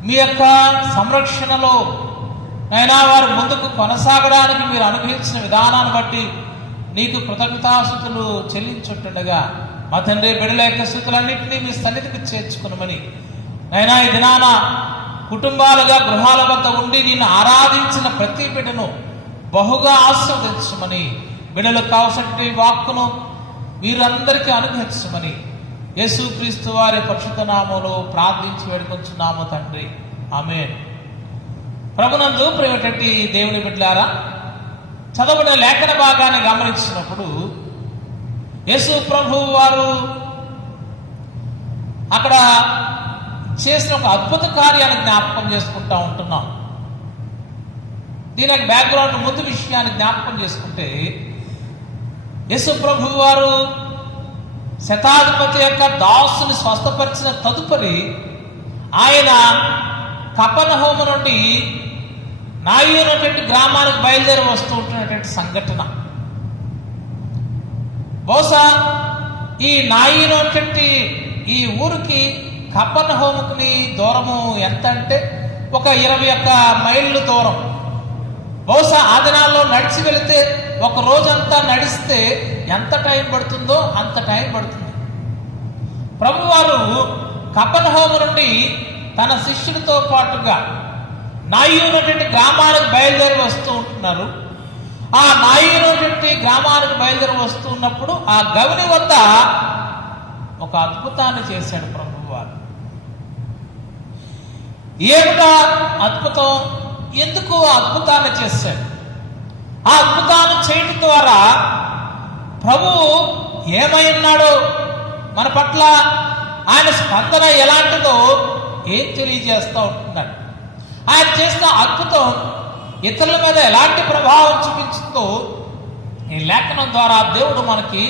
మీ యొక్క సంరక్షణలో అయినా వారు ముందుకు కొనసాగడానికి మీరు అనుగ్రహించిన విధానాన్ని బట్టి నీకు కృతజ్ఞతాస్తుతులు చెల్లించుంటుండగా మా తండ్రి, బిడల యొక్క స్థితులన్నింటినీ మీ సన్నిధికి చేర్చుకునమని అయినా ఈ దినాన కుటుంబాలుగా గృహాల వద్ద ఉండి నిన్ను ఆరాధించిన ప్రతి బిడ్డను బహుగా ఆస్వాదించమని, బిడ్డలకు కావలసిన వాక్కును వీరందరికీ అనుగ్రహించమని యేసుక్రీస్తు వారి పరిశుద్ధ నామములో ప్రార్థించి వేడుకొంచున్నాము తండ్రి, ఆమేన్. ప్రభునందు ప్రియమైనటువంటి దేవుని బిడ్డలారా, చదవబడిన లేఖన భాగాన్ని గమనించినప్పుడు యేసు ప్రభు వారు అక్కడ చేసిన ఒక అద్భుత కార్యాన్ని జ్ఞాపకం చేసుకుంటా ఉంటున్నాం. దీనికి బ్యాక్గ్రౌండ్ ముందు విషయాన్ని జ్ఞాపకం చేసుకుంటే, యేసు ప్రభు వారు శతాధిపతి యొక్క దాసుని స్వస్థపరిచిన తదుపరి ఆయన కపెర్నహూము నుండి నాయునటువంటి గ్రామానికి బయలుదేరి వస్తూ ఉంటున్నటువంటి సంఘటన. బహుశా ఈ నాయునటువంటి ఈ ఊరికి కపెర్నహూముకి దూరము ఎంత అంటే ఒక 21 మైళ్ళు దూరం. బహుశా ఆ దినాల్లో నడిచి వెళితే ఒక రోజంతా నడిస్తే ఎంత టైం పడుతుందో అంత టైం పడుతుంది. ప్రభువారు కపెర్నహూము నుండి తన శిష్యులతో పాటుగా నాయునటువంటి గ్రామానికి బయలుదేరి వస్తూ ఉంటున్నారు. ఆ నాయునటువంటి గ్రామానికి బయలుదేరి వస్తూ ఉన్నప్పుడు ఆ గవిని వద్ద ఒక అద్భుతాన్ని చేశాడు ప్రభువారు. ఏమిటా అద్భుతం? ఎందుకు ఆ అద్భుతాన్ని చేశాడు? ఆ అద్భుతాన్ని చేయడం ద్వారా ప్రభువు ఏమై ఉన్నాడో, మన పట్ల ఆయన స్పందన ఎలాంటిదో ఏం తెలియజేస్తూ ఉంటున్నాడు. ఆయన చేసిన అద్భుతం ఇతరుల మీద ఎలాంటి ప్రభావం చూపించుతో ఈ లేఖనం ద్వారా దేవుడు మనకి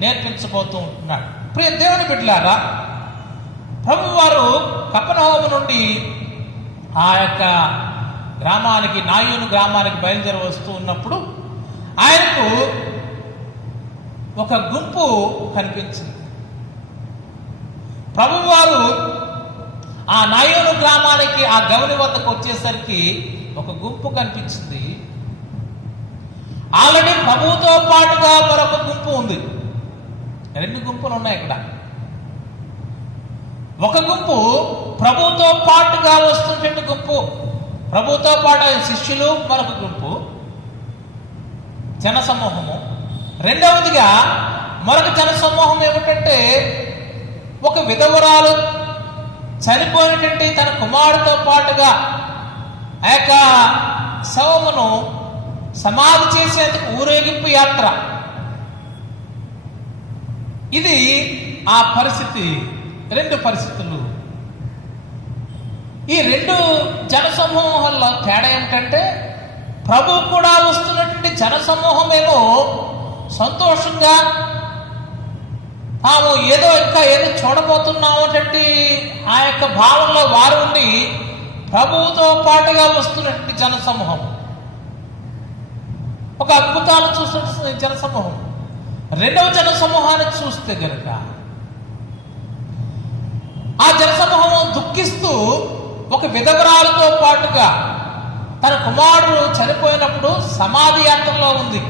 నేర్పించబోతూ ఉంటున్నాడు. ప్రియ దేవుని బిడ్డలారా, ప్రభు వారు కపెర్నహూము నుండి ఆ యొక్క గ్రామానికి, నాయును గ్రామానికి బయలుదేరి వస్తూ ఉన్నప్పుడు ఆయనకు ఒక గుంపు కనిపించింది. ప్రభువారు ఆ నాయును గ్రామానికి, ఆ గవిని వద్దకు వచ్చేసరికి ఒక గుంపు కనిపించింది. ఆల్రెడీ ప్రభువుతో పాటుగా మరొక గుంపు ఉంది. 2 గుంపులు ఉన్నాయి ఇక్కడ. ఒక గుంపు ప్రభువుతో పాటుగా వస్తున్నటువంటి గుంపు, ప్రభువుతో పాటు శిష్యులు, మరొక గుంపు జనసమూహము. రెండవదిగా మరొక జనసమూహం ఏమిటంటే, ఒక విధవరాలు చనిపోయినటువంటి తన కుమారుడితో పాటుగా ఆ యొక్క శవమును సమాధి చేసేందుకు ఊరేగింపు యాత్ర. ఇది ఆ పరిస్థితి. 2 పరిస్థితులు. ఈ 2 జనసమూహాల్లో తేడా ఏమిటంటే, ప్రభు కూడా వస్తున్నటువంటి జనసమూహమేమో సంతోషంగా తాము ఏదో చూడబోతున్నాము అంటే ఆ యొక్క భావంలో వారు ఉండి, ప్రభువుతో పాటుగా వస్తున్నటువంటి జనసమూహం, ఒక అద్భుతాలు చూస్తున్న జనసమూహం. రెండవ జన సమూహాన్ని చూస్తే గనుక ఆ జనసమూహము దుఃఖిస్తూ ఒక విధవరాలతో పాటుగా తన కుమారుడు చనిపోయినప్పుడు సమాధి యాత్రలో ఉంది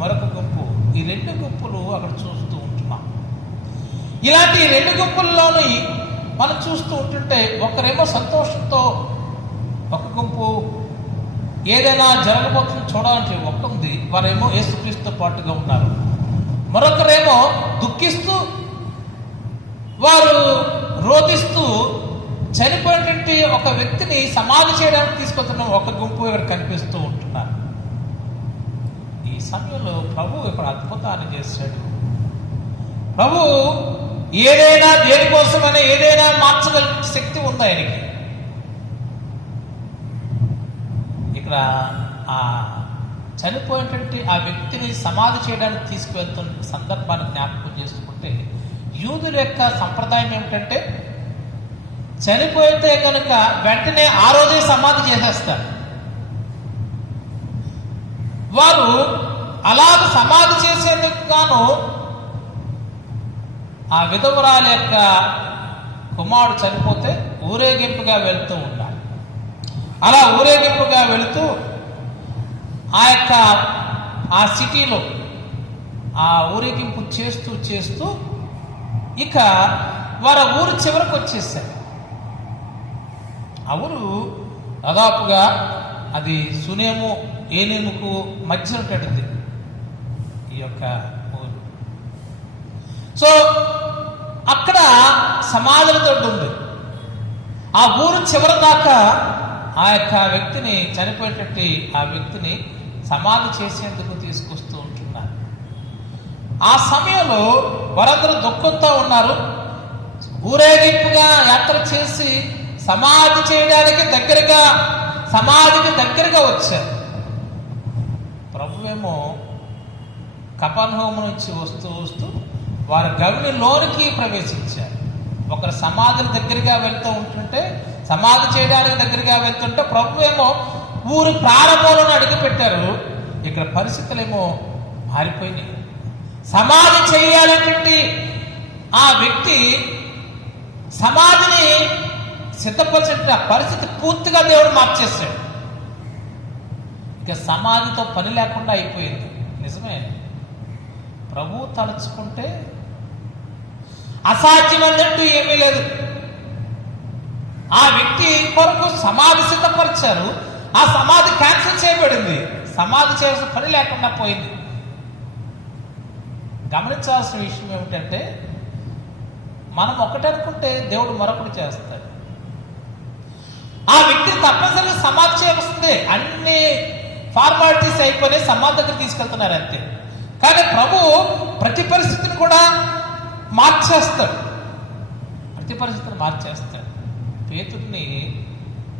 మరొక గుంపు. ఈ రెండు గుంపులు అక్కడ చూస్తూ ఉంటున్నాం. ఇలాంటి రెండు గుంపుల్లోని మనం చూస్తూ ఉంటుంటే ఒకరేమో సంతోషంతో ఒక గుంపు ఏదైనా జరగబోతుంది చూడాలంటే ఒక ఉంది, వారేమో యేసుక్రీస్తుతో పాటుగా ఉన్నారు. మరొకరేమో దుఃఖిస్తూ వారు రోధిస్తూ చనిపోయినటువంటి ఒక వ్యక్తిని సమాధి చేయడానికి తీసుకొస్తున్న ఒక గుంపు ఇక్కడ కనిపిస్తూ ఉంటున్నారు. ఈ సమయంలో ప్రభు ఇక్కడ అద్భుతాన్ని చేశాడు. ప్రభు ఏదైనా దేనికోసమైనా ఏదైనా మార్చగలిగిన శక్తి ఉంది ఆయనకి. ఇక్కడ ఆ చనిపోయినటువంటి ఆ వ్యక్తిని సమాధి చేయడానికి తీసుకువెళ్తున్న సందర్భాన్ని జ్ఞాపకం చేసుకుంటే యూదుల యొక్క సంప్రదాయం ఏమిటంటే చనిపోతే కనుక వెంటనే ఆ రోజే సమాధి చేసేస్తారు. వారు అలాగ సమాధి చేసేందుకు గాను ఆ విధవరాల యొక్క కుమారుడు చనిపోతే ఊరేగింపుగా వెళ్తూ ఉన్నారు. అలా ఊరేగింపుగా వెళుతూ ఆ సిటీలో ఆ ఊరేగింపు చేస్తూ చేస్తూ ఇక వారు ఊరు చివరకు వచ్చేసారు. ఆ ఊరు దాదాపుగా అది సునేము ఏనేముకు మధ్య ఉంటుంది ఈ యొక్క ఊరు. సో అక్కడ సమాధుల తోటి ఉంది. ఆ ఊరు చివరి దాకా ఆ యొక్క వ్యక్తిని చనిపోయేటట్టు ఆ వ్యక్తిని సమాధి చేసేందుకు తీసుకొస్తూ ఉంటున్నారు. ఆ సమయంలో వారందరూ దుఃఖంతో ఉన్నారు. ఊరేగింపుగా యాత్ర చేసి సమాధికి దగ్గరగా వచ్చారు. ప్రభువేమో కపర్నహూము నుంచి వస్తూ వారి గవినిలోనికి ప్రవేశించారు. ఒకరు సమాధుల దగ్గరగా వెళ్తూ ఉంటుంటే సమాధి చేయడానికి దగ్గరగా వెళ్తుంటే ప్రభువేమో ఊరు ప్రారంభంలోనే అడుగు పెట్టారు. ఇక్కడ పరిస్థితులేమో మారిపోయినాయి. సమాధి చేయాలనేటువంటి ఆ వ్యక్తి సమాధిని సిద్ధపరిచిన పరిస్థితి పూర్తిగా దేవుడు మార్చేశాడు. ఇక సమాధితో పని లేకుండా అయిపోయింది. నిజమే, ప్రభు తలుచుకుంటే అసాధ్యమైనట్టు ఏమీ లేదు. ఆ వ్యక్తి కొరకు సమాధి సిద్ధపరిచారు. ఆ సమాధి క్యాన్సిల్ చేయబడింది. సమాధి చేయాల్సిన పని లేకుండా పోయింది. గమనించాల్సిన విషయం ఏమిటంటే మనం ఒకటి అనుకుంటే దేవుడు మరొకటి చేస్తాడు. ఆ వ్యక్తిని తప్పనిసరిగా సమాధి చేయవలసిందే. అన్ని ఫార్మాలిటీస్ అయిపోయి సమాధి దగ్గర తీసుకెళ్తున్నారు అంతే. కానీ ప్రభు ప్రతి పరిస్థితిని కూడా మార్చేస్తాడు. పేతురుని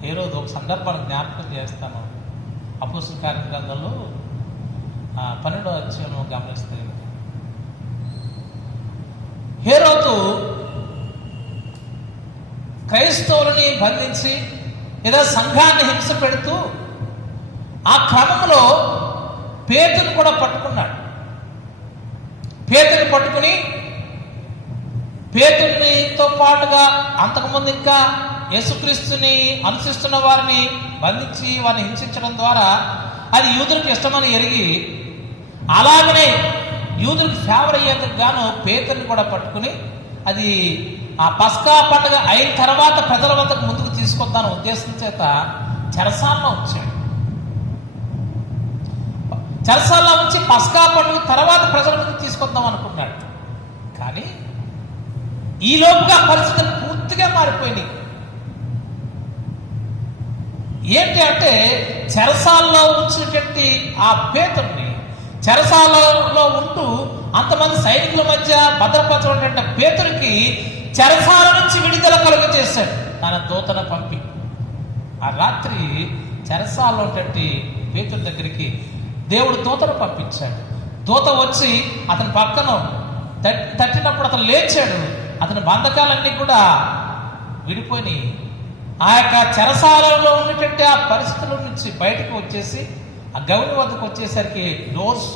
ఏ రోజు ఒక సందర్భాన్ని జ్ఞాపకం చేస్తాను. అపోస్తలుల కార్య గ్రంథంలో 12వ అధ్యాయం గమనిస్తే హేరోదు క్రైస్తవులని బంధించి లేదా సంఘాన్ని హింస పెడుతూ ఆ క్రమంలో పేతురుని కూడా పట్టుకున్నాడు. పేతురుని పట్టుకుని పేతురునితో పాటుగా అంతకుముందు ఇంకా యేసుక్రీస్తుని అనుసరిస్తున్న వారిని బంధించి వారిని హింసించడం ద్వారా అది యూదులకు ఇష్టమని ఎరిగి అలాగనే యూదులకు ఫేవర్ అయ్యేందుకు గాను పేతురుని కూడా పట్టుకుని అది ఆ పస్కా పండుగ అయిన తర్వాత ప్రజల వద్దకు ముందుకు తీసుకొద్దాని ఉద్దేశం చేత చెరసాల్లో ఉంచాడు. చెరసాల్లో ఉంచి పస్కా పండుగ తర్వాత ప్రజల ముందుకు తీసుకొద్దాం అనుకున్నాడు. కానీ ఈ లోపుగా పరిస్థితులు పూర్తిగా మారిపోయినాయి. ఏంటి అంటే చెరసాల్లో ఉంచినటువంటి ఆ పేతురుని చెరసాలలో ఉంటూ అంతమంది సైనికుల మధ్య భద్రపరచబడిన పేతురికి చెరసాల నుంచి విడుదల కలుగ చేశాడు తన దూతను పంపి. ఆ రాత్రి చెరసాలలో ఉన్నటువంటి పేతురు దగ్గరికి దేవుడు దూతను పంపించాడు. దూత వచ్చి అతని పక్కన తట్టినప్పుడు అతను లేచాడు. అతని బంధకాలన్నీ కూడా విడిపోయి ఆ యొక్క చెరసాలలో ఉన్నటువంటి ఆ పరిస్థితుల నుంచి బయటకు వచ్చేసి ఆ గౌని వద్దకు వచ్చేసరికి డోర్స్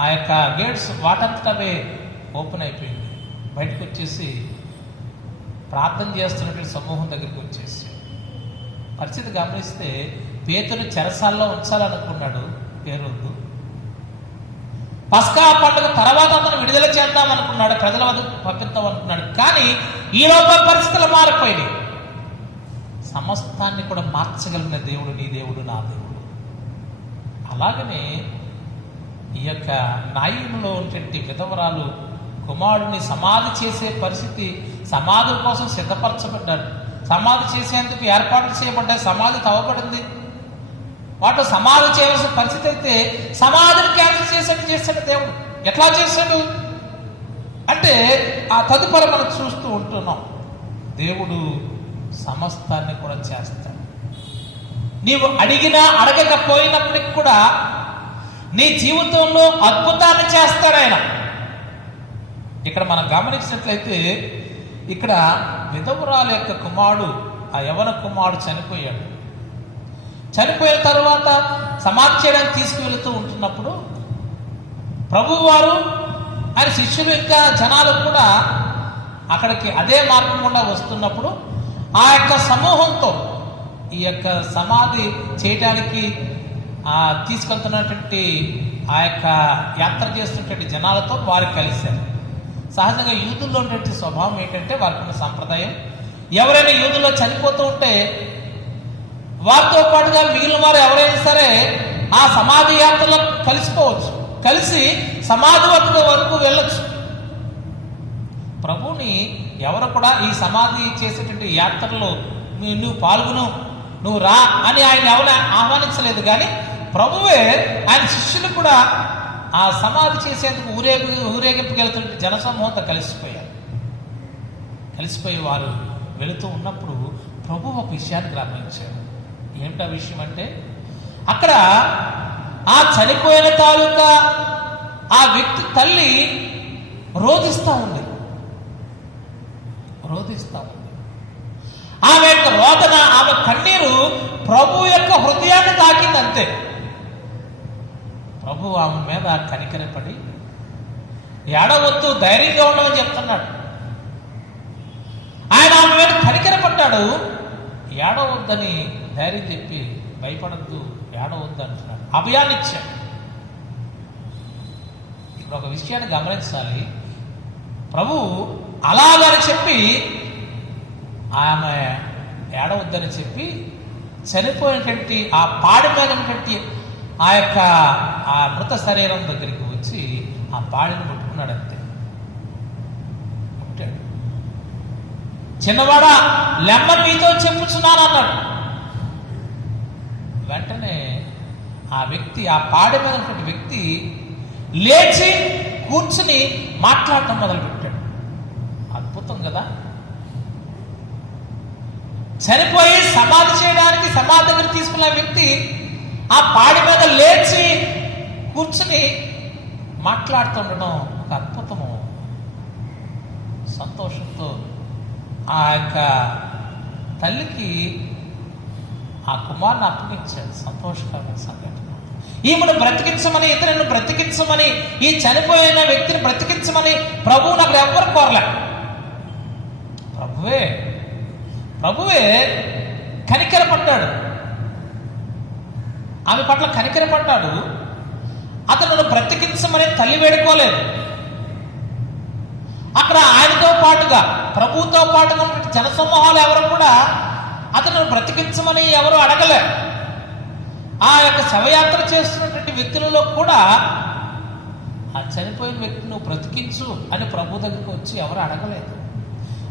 ఆ యొక్క గేట్స్ వాటంతటవే ఓపెన్ అయిపోయింది. బయటకు వచ్చేసి ప్రార్థన చేస్తున్నటువంటి సమూహం దగ్గరికి వచ్చేసి పరిస్థితి గమనిస్తే పేతురు చెరసాల్లో ఉంచాలనుకున్నాడు హేరోదు. పస్కా పండుగ తర్వాత అతను విడుదల చేద్దాం అనుకున్నాడు, ప్రజల వద్దకు పంపిద్దాం అనుకున్నాడు. కానీ ఈ లోపల పరిస్థితులు మారిపోయినాయి. సమస్తాన్ని కూడా మార్చగలిగిన దేవుడు నీ దేవుడు, నా దేవుడు. అలాగనే ఈ యొక్క నాయకులో ఉన్నటువంటి విధవరాలు కుమారుడిని సమాధి చేసే పరిస్థితి, సమాధి కోసం సిద్ధపరచబడ్డాడు, సమాధి చేసేందుకు ఏర్పాట్లు చేయబడ్డాయి, సమాధి తవ్వబడింది. వాటి సమాధి చేయవలసిన పరిస్థితి అయితే సమాధిని క్యాన్సిల్ చేశాడు దేవుడు. ఎట్లా చేశాడు అంటే ఆ తదుపరి మనం చూస్తూ ఉంటున్నాం. దేవుడు సమస్తాన్ని కూడా చేస్తాడు. నీవు అడిగినా అడగకపోయినప్పటికి కూడా నీ జీవితంలో అద్భుతాన్ని చేస్తాడు ఆయన. ఇక్కడ మనం గమనించినట్లయితే ఇక్కడ విధవరాలు యొక్క కుమారుడు, ఆ యవన కుమారుడు చనిపోయాడు. చనిపోయిన తర్వాత సమాధి చేయడానికి తీసుకువెళుతూ ఉంటున్నప్పుడు ప్రభువు వారు ఆయన శిష్యులు ఇంకా జనాలు కూడా అక్కడికి అదే మార్గం గుండా వస్తున్నప్పుడు ఆ యొక్క సమూహంతో ఈ యొక్క సమాధి చేయడానికి తీసుకెళ్తున్నటువంటి ఆ యొక్క యాత్ర చేస్తున్నటువంటి జనాలతో వారు కలిశారు. సహజంగా యూదుల్లో ఉన్నటువంటి స్వభావం ఏంటంటే వారికి ఉన్న సంప్రదాయం, ఎవరైనా యూదుల్లో చనిపోతూ ఉంటే వారితో పాటుగా మిగిలిన వారు ఎవరైనా సరే ఆ సమాధి యాత్రలో కలిసిపోవచ్చు, కలిసి సమాధి వరకు వెళ్ళొచ్చు. ప్రభువుని ఎవరు కూడా ఈ సమాధి చేసేటువంటి యాత్రలో నువ్వు పాల్గొను, నువ్వు రా అని ఆయన ఎవరు ఆహ్వానించలేదు. కానీ ప్రభువే ఆయన శిష్యులు కూడా ఆ సమాధి చేసేందుకు ఊరేగింపుకి వెళ్తున్న జనసమూహంతో కలిసిపోయి వారు వెళుతూ ఉన్నప్పుడు ప్రభు ఒక విషయాన్ని గమనించాడు. ఏమిటా విషయం అంటే అక్కడ ఆ చనిపోయిన తాలూకా ఆ వ్యక్తి తల్లి రోధిస్తా ఉంది. ఆమె యొక్క రోదన, ఆమె కన్నీరు ప్రభు యొక్క హృదయాన్ని తాకింది అంతే. ప్రభు ఆమె మీద కనికరపడి ఏడవద్దు, ధైర్యంగా ఉండమని చెప్తున్నాడు. ఆయన ఆమె మీద కనికరపడ్డాడు. ఏడవద్దని ధైర్యం చెప్పి భయపడద్దు, ఏడవద్దు అంటున్నాడు, అభయాన్ని ఇచ్చాడు. ఇప్పుడు ఒక విషయాన్ని గమనించాలి. ప్రభు అలాగని చెప్పి ఆమె ఏడవద్దని చెప్పి చనిపోయినటువంటి ఆ పాడి మీద ఉన్నటువంటి ఆ యొక్క ఆ మృత శరీరం దగ్గరికి వచ్చి ఆ పాడిని ముట్టుకున్నాడు అంతే. ముట్టాడు. చిన్నవాడా లెమ్మ మీతో చెప్పుచున్నాను అన్నాడు. వెంటనే ఆ వ్యక్తి, ఆ పాడి మీద ఉన్నటువంటి వ్యక్తి లేచి కూర్చుని మాట్లాడటం మొదలుపెట్టాడు. అద్భుతం కదా. చనిపోయి సమాధి చేయడానికి సమాధి దగ్గర తీసుకున్న వ్యక్తి ఆ పాడి మీద లేచి కూర్చుని మాట్లాడుతుండడం ఒక అద్భుతము. సంతోషంతో ఆ యొక్క తల్లికి ఆ కుమారుని అప్పగించాడు. సంతోషకరమైన సంఘటన. ఈమెను బ్రతికించమని, ఇతరులను బ్రతికించమని, ఈ చనిపోయిన వ్యక్తిని బ్రతికించమని ప్రభువు నాకు ఎవ్వరు కోరలే. ప్రభువే కనికరపడ్డాడు, ఆమె పట్ల కనికరపడ్డాడు. అతను బ్రతికించమని తల్లి వేడుకోలేదు. అక్కడ ఆయనతో పాటుగా, ప్రభువుతో పాటుగా జనసమూహాలు ఎవరు కూడా అతను బ్రతికించమని ఎవరు అడగలే. ఆ యొక్క శవయాత్ర చేస్తున్నటువంటి వ్యక్తులలో కూడా ఆ చనిపోయిన వ్యక్తిని నువ్వు బ్రతికించు అని ప్రభు దగ్గరికి వచ్చి ఎవరు అడగలేదు.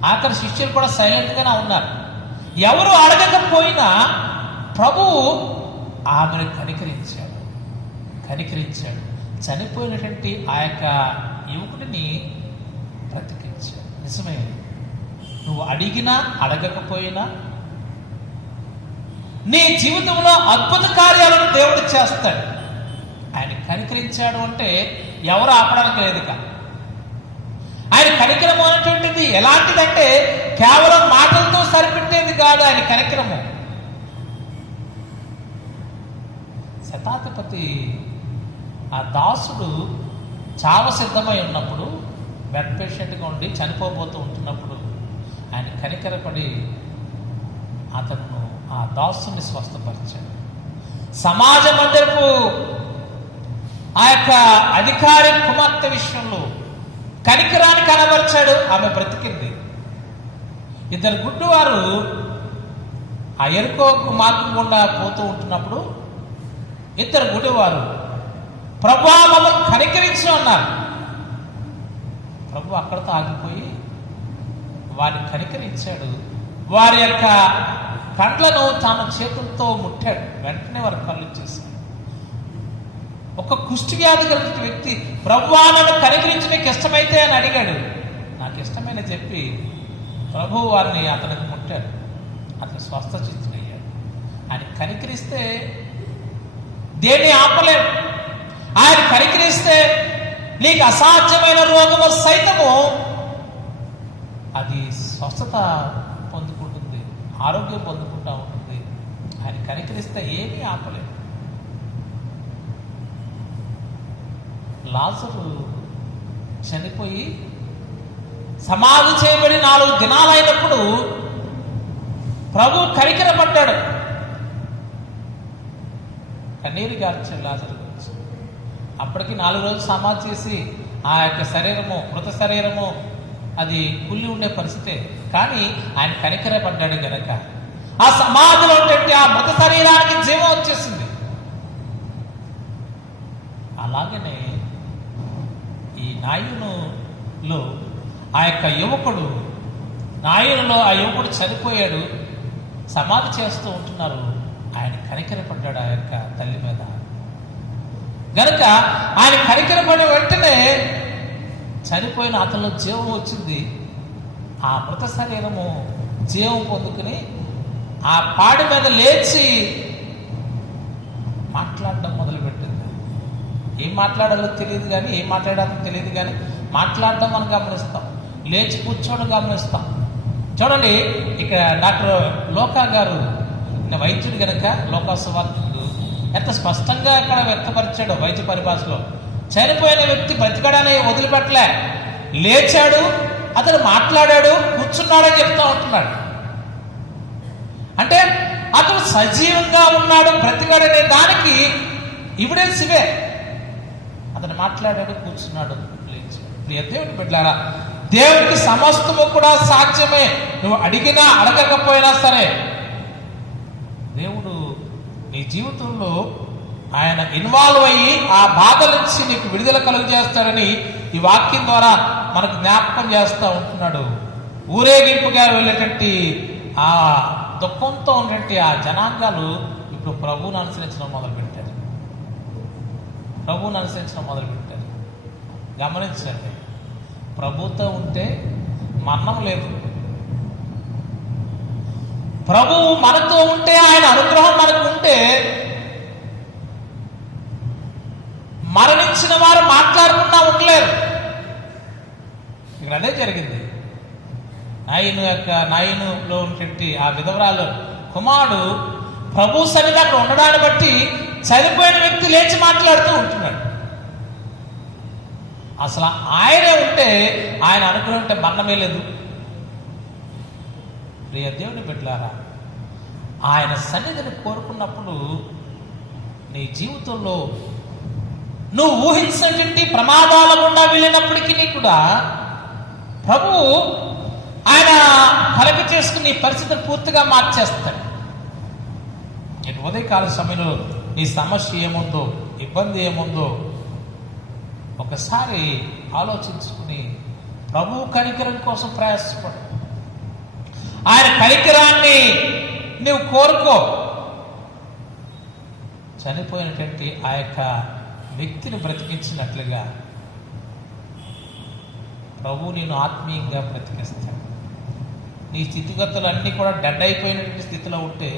ఆఖరి శిష్యులు కూడా సైలెంట్గానే ఉన్నారు. ఎవరు అడగకపోయినా ప్రభువు ఆమెను కనికరించాడు. చనిపోయినటువంటి ఆ యొక్క యువకుడిని బ్రతికించాడు. నిజమే, నువ్వు అడిగినా అడగకపోయినా నీ జీవితంలో అద్భుత కార్యాలను దేవుడు చేస్తాడు. ఆయన కనికరించాడు అంటే ఎవరు ఆపడానికి లేదు. ఆయన కనికరము అనేటువంటిది ఎలాంటిదంటే కేవలం మాటలతో సరిపెట్టేది కాదు. ఆయన కనికరము శతాధిపతి ఆ దాసుడు చావు సిద్ధమై ఉన్నప్పుడు, బెడ్ పేషెంట్గా ఉండి చనిపోబోతూ ఉంటున్నప్పుడు ఆయన కనికరపడి అతను ఆ దాసుని స్వస్థపరిచాడు. సమాజ మందిరపు ఆ యొక్క అధికారి కుమార్తె విషయంలో కనికరాన్ని కనబరిచాడు. ఆమె బ్రతికింది. ఇద్దరు గుడ్డివారు ఆ ఎరుకోకు మార్గం గుండా పోతూ ఉంటున్నప్పుడు ఇద్దరు గుడ్డివారు ప్రభువా మమ్మల్ని కనికరించు అన్నారు. ప్రభు అక్కడితో ఆగిపోయి వారిని కనికరించాడు. వారి యొక్క కండ్లను తాను చేతులతో ముట్టాడు. వెంటనే వారి కళ్ళు చేశాడు. ఒక కుష్టి వ్యాధి కలిగిన వ్యక్తి ప్రభువా నన్ను కనికరించి మీకు ఇష్టమైతే అని అడిగాడు. నాకు ఇష్టమైన చెప్పి ప్రభు వారిని అతనికి ముట్టాడు. అతను స్వస్థచిత్తుడయ్యాడు. ఆయన కనికరిస్తే దేన్ని ఆపలేడు. ఆయన కనికరిస్తే నీకు అసాధ్యమైన రోగము సైతము అది స్వస్థత పొందుకుంటుంది, ఆరోగ్యం పొందుకుంటూ ఉంటుంది. ఆయన కనికరిస్తే ఏమీ ఆపలేదు. లాజరు చనిపోయి సమాధి చేయబడి 4 దినాలైనప్పుడు ప్రభు కనికరపడ్డాడు. కన్నీరు గార్చాడు లాజరు గురించి. అప్పటికి 4 రోజులు సమాధి చేసి ఆ యొక్క శరీరము, మృత శరీరము అది కుళ్ళి ఉండే పరిస్థితే. కానీ ఆయన కనికరపడ్డాడు గనక ఆ సమాధిలో ఉంటే ఆ మృత శరీరానికి జీవం వచ్చేసింది. అలాగనే ఈ నాయునులో ఆ యొక్క యువకుడు, నాయునులో ఆ యువకుడు చనిపోయాడు. సమాధి చేస్తూ ఉంటున్నారు. ఆయన కనికరపడ్డాడు ఆ యొక్క తల్లి మీద. గనక ఆయన కనికరపడిన వెంటనే చనిపోయిన అతనిలో జీవం వచ్చింది. ఆ మృత శరీరము జీవం పొందుకుని ఆ పాడి మీద లేచి మాట్లాడడం మొదలుపెట్టింది. ఏం మాట్లాడాలో తెలియదు కానీ, ఏం మాట్లాడాలో తెలియదు కానీ మాట్లాడడం మనం గమనిస్తాం, లేచి కూర్చోవడం గమనిస్తాం. చూడండి, ఇక్కడ డాక్టర్ లోకా గారు వైద్యుడు గనక, లోకా సువార్తికుడు ఎంత స్పష్టంగా అక్కడ వ్యక్తపరిచాడో వైద్య పరిభాషలో. చనిపోయిన వ్యక్తి బ్రతికడాన్ని వదిలిపెట్టలే, లేచాడు, అతను మాట్లాడాడు, కూర్చున్నాడని చెప్తా ఉంటున్నాడు. అంటే అతను సజీవంగా ఉన్నాడు, బ్రతికాడనే దానికి ఎవిడెన్స్ ఇవే. అతను మాట్లాడాడు, కూర్చున్నాడు, లేచాడు. దేవుని బిడ్డలారా, దేవుడికి సమస్తము కూడా సాధ్యమే. నువ్వు అడిగినా అడగకపోయినా సరే దేవుడు నీ జీవితంలో ఆయన ఇన్వాల్వ్ అయ్యి ఆ బాధల నుంచి నీకు విడుదల కలుగజేస్తాడని ఈ వాక్యం ద్వారా మనకు జ్ఞాపకం చేస్తూ ఉంటున్నాడు. ఊరేగింపుగా వెళ్ళేటట్టు ఆ దుఃఖంతో ఉన్నటువంటి ఆ జనాంగాలు ఇప్పుడు ప్రభువును అనుసరించడం మొదలుపెట్టారు. ప్రభువును అనుసరించడం మొదలుపెట్టారు. గమనించండి, ప్రభుతో ఉంటే మరణం లేదు. ప్రభువు మనతో ఉంటే, ఆయన అనుగ్రహం మనకు ఉంటే, మరణించిన వారు మాట్లాడకుండా ఉండలేరు. ఇక్కడ అదే జరిగింది. నాయనులో ఉన్నటువంటి ఆ విధవరాలు కుమారుడు ప్రభు సన్నిధిలో అక్కడ ఉండడాన్ని బట్టి చనిపోయిన వ్యక్తి లేచి మాట్లాడుతూ ఉంటున్నాడు. అసలు ఆయనే ఉంటే, ఆయన అనుగ్రహం ఉంటే మరణమే లేదు. ప్రియ దేవుని బిడ్డలారా, ఆయన సన్నిధిని కోరుకున్నప్పుడు నీ జీవితంలో నువ్వు ఊహించినటువంటి ప్రమాదాల గుండా వెళ్ళినప్పటికీ కూడా ప్రభువు ఆయన కలగ చేసుకుని పరిస్థితిని పూర్తిగా మార్చేస్తాడు. ఇటు ఉదయకాల సమయంలో నీ సమస్య ఏముందో, ఇబ్బంది ఏముందో ఒకసారి ఆలోచించుకుని ప్రభువు కనికరం కోసం ప్రయాసపడు. ఆయన కనికరాన్ని నువ్వు కోరుకో. చనిపోయినటువంటి ఆ యొక్క వ్యక్తిని బ్రతికించినట్లుగా ప్రభువు నేను ఆత్మీయంగా బ్రతికిస్తాడు. నీ స్థితిగతులు అన్నీ కూడా డెడ్ అయిపోయినటువంటి స్థితిలో ఉంటే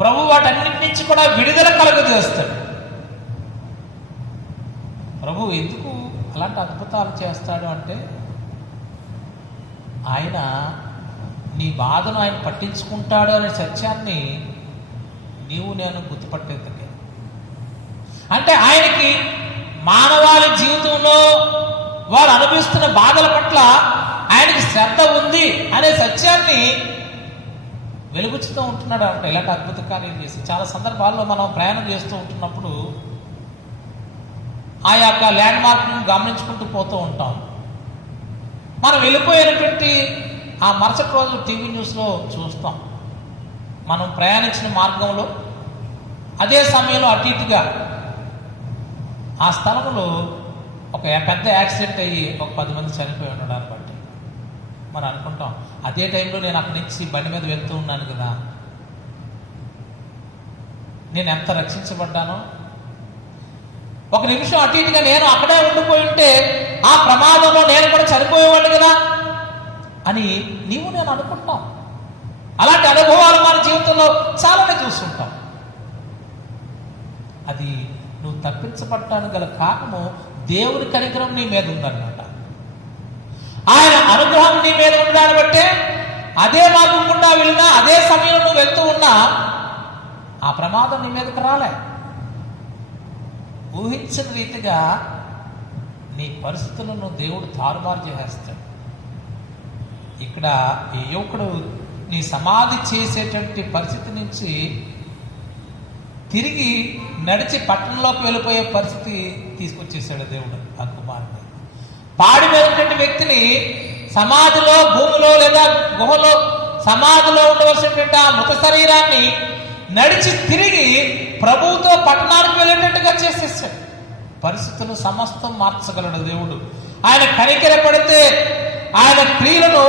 ప్రభు వాటన్నిటి నుంచి కూడా విడుదల కలుగజేస్తాడు. ప్రభు ఎందుకు అలాంటి అద్భుతాలు చేస్తాడు అంటే, ఆయన నీ బాధను ఆయన పట్టించుకుంటాడు అనే సత్యాన్ని నీవు నేను గుర్తుపట్టేందుకే. అంటే ఆయనకి మానవాళి జీవితంలో వారు అనుభవిస్తున్న బాధల పట్ల ఆయనకి శ్రద్ధ ఉంది అనే సత్యాన్ని వెలుగుచుతూ ఉంటున్నాడు అంటే ఇలాంటి అద్భుత కార్యం చేసి. చాలా సందర్భాల్లో మనం ప్రయాణం చేస్తూ ఉంటున్నప్పుడు ఆ యొక్క ల్యాండ్ మార్క్ను గమనించుకుంటూ పోతూ ఉంటాం. మనం వెళ్ళిపోయినటువంటి ఆ మరుసటి రోజు టీవీ న్యూస్లో చూస్తాం, మనం ప్రయాణించిన మార్గంలో అదే సమయంలో అటు ఇటుగా ఆ స్థలంలో ఒక పెద్ద యాక్సిడెంట్ అయ్యి ఒక 10 మంది చనిపోయి ఉండడాన్ని బట్టి మనం అనుకుంటాం, అదే టైంలో నేను అక్కడి నుంచి బండి మీద వెళ్తూ ఉన్నాను కదా, నేను ఎంత రక్షించబడ్డానో. ఒక నిమిషం అటు ఇటుగా నేను అక్కడే ఉండిపోయి ఉంటే ఆ ప్రమాదంలో నేను కూడా చనిపోయేవాడిని కదా అని నీవు నేను అనుకుంటాం. అలాంటి అనుభవాలు మన జీవితంలో చాలానే చూస్తుంటాం. అది నువ్వు తప్పించబడటానికి గల కారణము దేవుని కనికరం నీ మీద ఉందన్నమాట. ఆయన అనుగ్రహం నీ మీద ఉండడాన్ని బట్టే అదే మార్గం గుండా వెళ్ళినా అదే సమయంలో నువ్వు వెళ్తూ ఉన్నా ఆ ప్రమాదం నీ మీదకి రాలే. ఊహించిన రీతిగా నీ పరిస్థితులను దేవుడు తారుమారు చేసేస్తాడు. ఇక్కడ ఈ యువకుడు నీ సమాధి చేసేటువంటి పరిస్థితి నుంచి తిరిగి నడిచి పట్టణంలోకి వెళ్ళిపోయే పరిస్థితి తీసుకొచ్చేసాడు దేవుడు ఆ కుమారుడు. పాడి మీద వ్యక్తిని సమాధిలో, భూమిలో లేదా గుహలో సమాధిలో ఉండవలసినటువంటి ఆ మృత శరీరాన్ని నడిచి తిరిగి ప్రభువుతో పట్టణానికి వెళ్ళేటట్టుగా చేసేసాడు. పరిస్థితులు సమస్తం మార్చగలడు దేవుడు. ఆయన కనికరపడితే ఆయన క్రియలను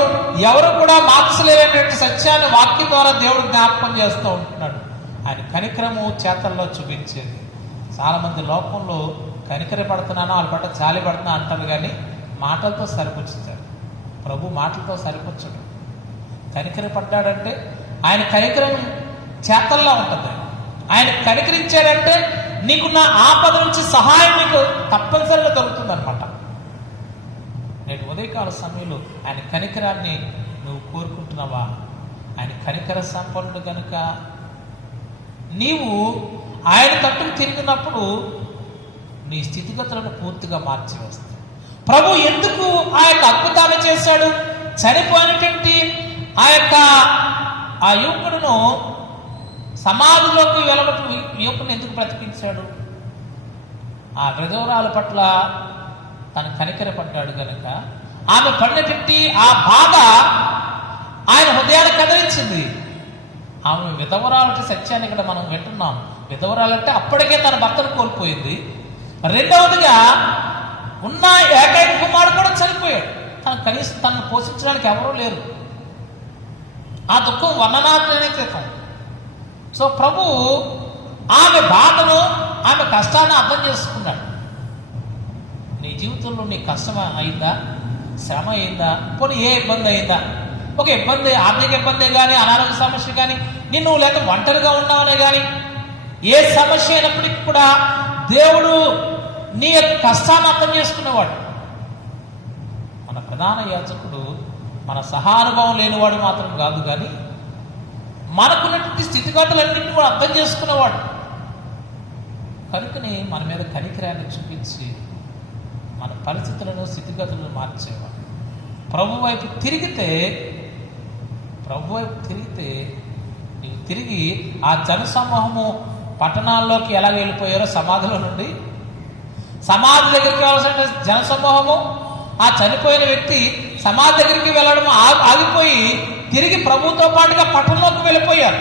ఎవరు కూడా మార్చలేనటువంటి సత్యాన్ని వాక్యం ద్వారా దేవుడు జ్ఞాపకం చేస్తూ ఉంటున్నాడు. ఆయన కనికరము చేతల్లో చూపించేది. చాలా మంది లోకంలో కనికర పడుతున్నాను, వాళ్ళ పట్ల జాలి పడుతున్నా అంటారు, కానీ మాటలతో సరిపుచ్చుతారు. ప్రభు మాటలతో సరిపుచ్చడు. కనికర పడ్డాడంటే ఆయన కనికరం చేతల్లో ఉంటుంది. ఆయన కనికరించాడంటే నీకున్న ఆపద నుంచి సహాయం నీకు తప్పనిసరిగా దొరుకుతుంది అనమాట. నేటి ఉదయకాల సమయంలో ఆయన కనికరాన్ని నువ్వు కోరుకుంటున్నావా? ఆయన కనికర సంపన్నుడు కనుక నీవు ఆయన తట్టుకు తిరిగినప్పుడు నీ స్థితిగతులను పూర్తిగా మార్చివేస్తావు. ప్రభు ఎందుకు ఆ యొక్క అద్భుతాలు చేశాడు? చనిపోయినటువంటి ఆ యువకుడును సమాధిలోకి వెళ్ళబట్టు యువకుడిని ఎందుకు బ్రతికించాడు? ఆ విధవరాల పట్ల తను కనికరపడ్డాడు కనుక ఆమె పడినటువంటి ఆ బాధ ఆయన హృదయాన్ని కదిలించింది. ఆమె విధవరాలంటే సత్యాన్ని ఇక్కడ మనం వింటున్నాం. విధవరాలంటే అప్పటికే తన భర్తను కోల్పోయింది. రెండవదిగా ఉన్న ఏకైక కుమారుడు కూడా చనిపోయాడు. కనీసం తనను పోషించడానికి ఎవరూ లేరు. ఆ దుఃఖం వర్ణనాతీతం. సో ప్రభు ఆమె బాధను, ఆమె కష్టాన్ని అర్థం చేసుకున్నాడు. నీ జీవితంలో నీ కష్టం అయిందా, శ్రమ అయిందా, పోనీ ఏ ఇబ్బంది అయిందా? ఒక ఇబ్బంది, ఆర్థిక ఇబ్బంది కానీ, అనారోగ్య సమస్య కానీ, నిన్ను లేక ఒంటరిగా ఉన్నావనే కానీ, ఏ సమస్య అయినప్పటికీ కూడా దేవుడు నీ యొక్క కష్టాన్ని అర్థం చేసుకునేవాడు. మన ప్రధాన యాజకుడు మన సహానుభవం లేనివాడు మాత్రం కాదు, కానీ మనకున్నటువంటి స్థితిగతులన్నింటినీ కూడా అర్థం చేసుకునేవాడు. కనుకనే మన మీద కనికరాన్ని చూపించి మన పరిస్థితులను, స్థితిగతులను మార్చేవాడు. ప్రభు వైపు తిరిగితే నీవు తిరిగి ఆ జనసమూహము పట్టణాల్లోకి ఎలా వెళ్ళిపోయారో సమాధిలో నుండి, సమాధి దగ్గరికి వెళ్ళాల్సిన జనసమూహము ఆ చనిపోయిన వ్యక్తి సమాధి దగ్గరికి వెళ్ళడం ఆగిపోయి తిరిగి ప్రభుతో పాటుగా పట్టణంలోకి వెళ్ళిపోయారు.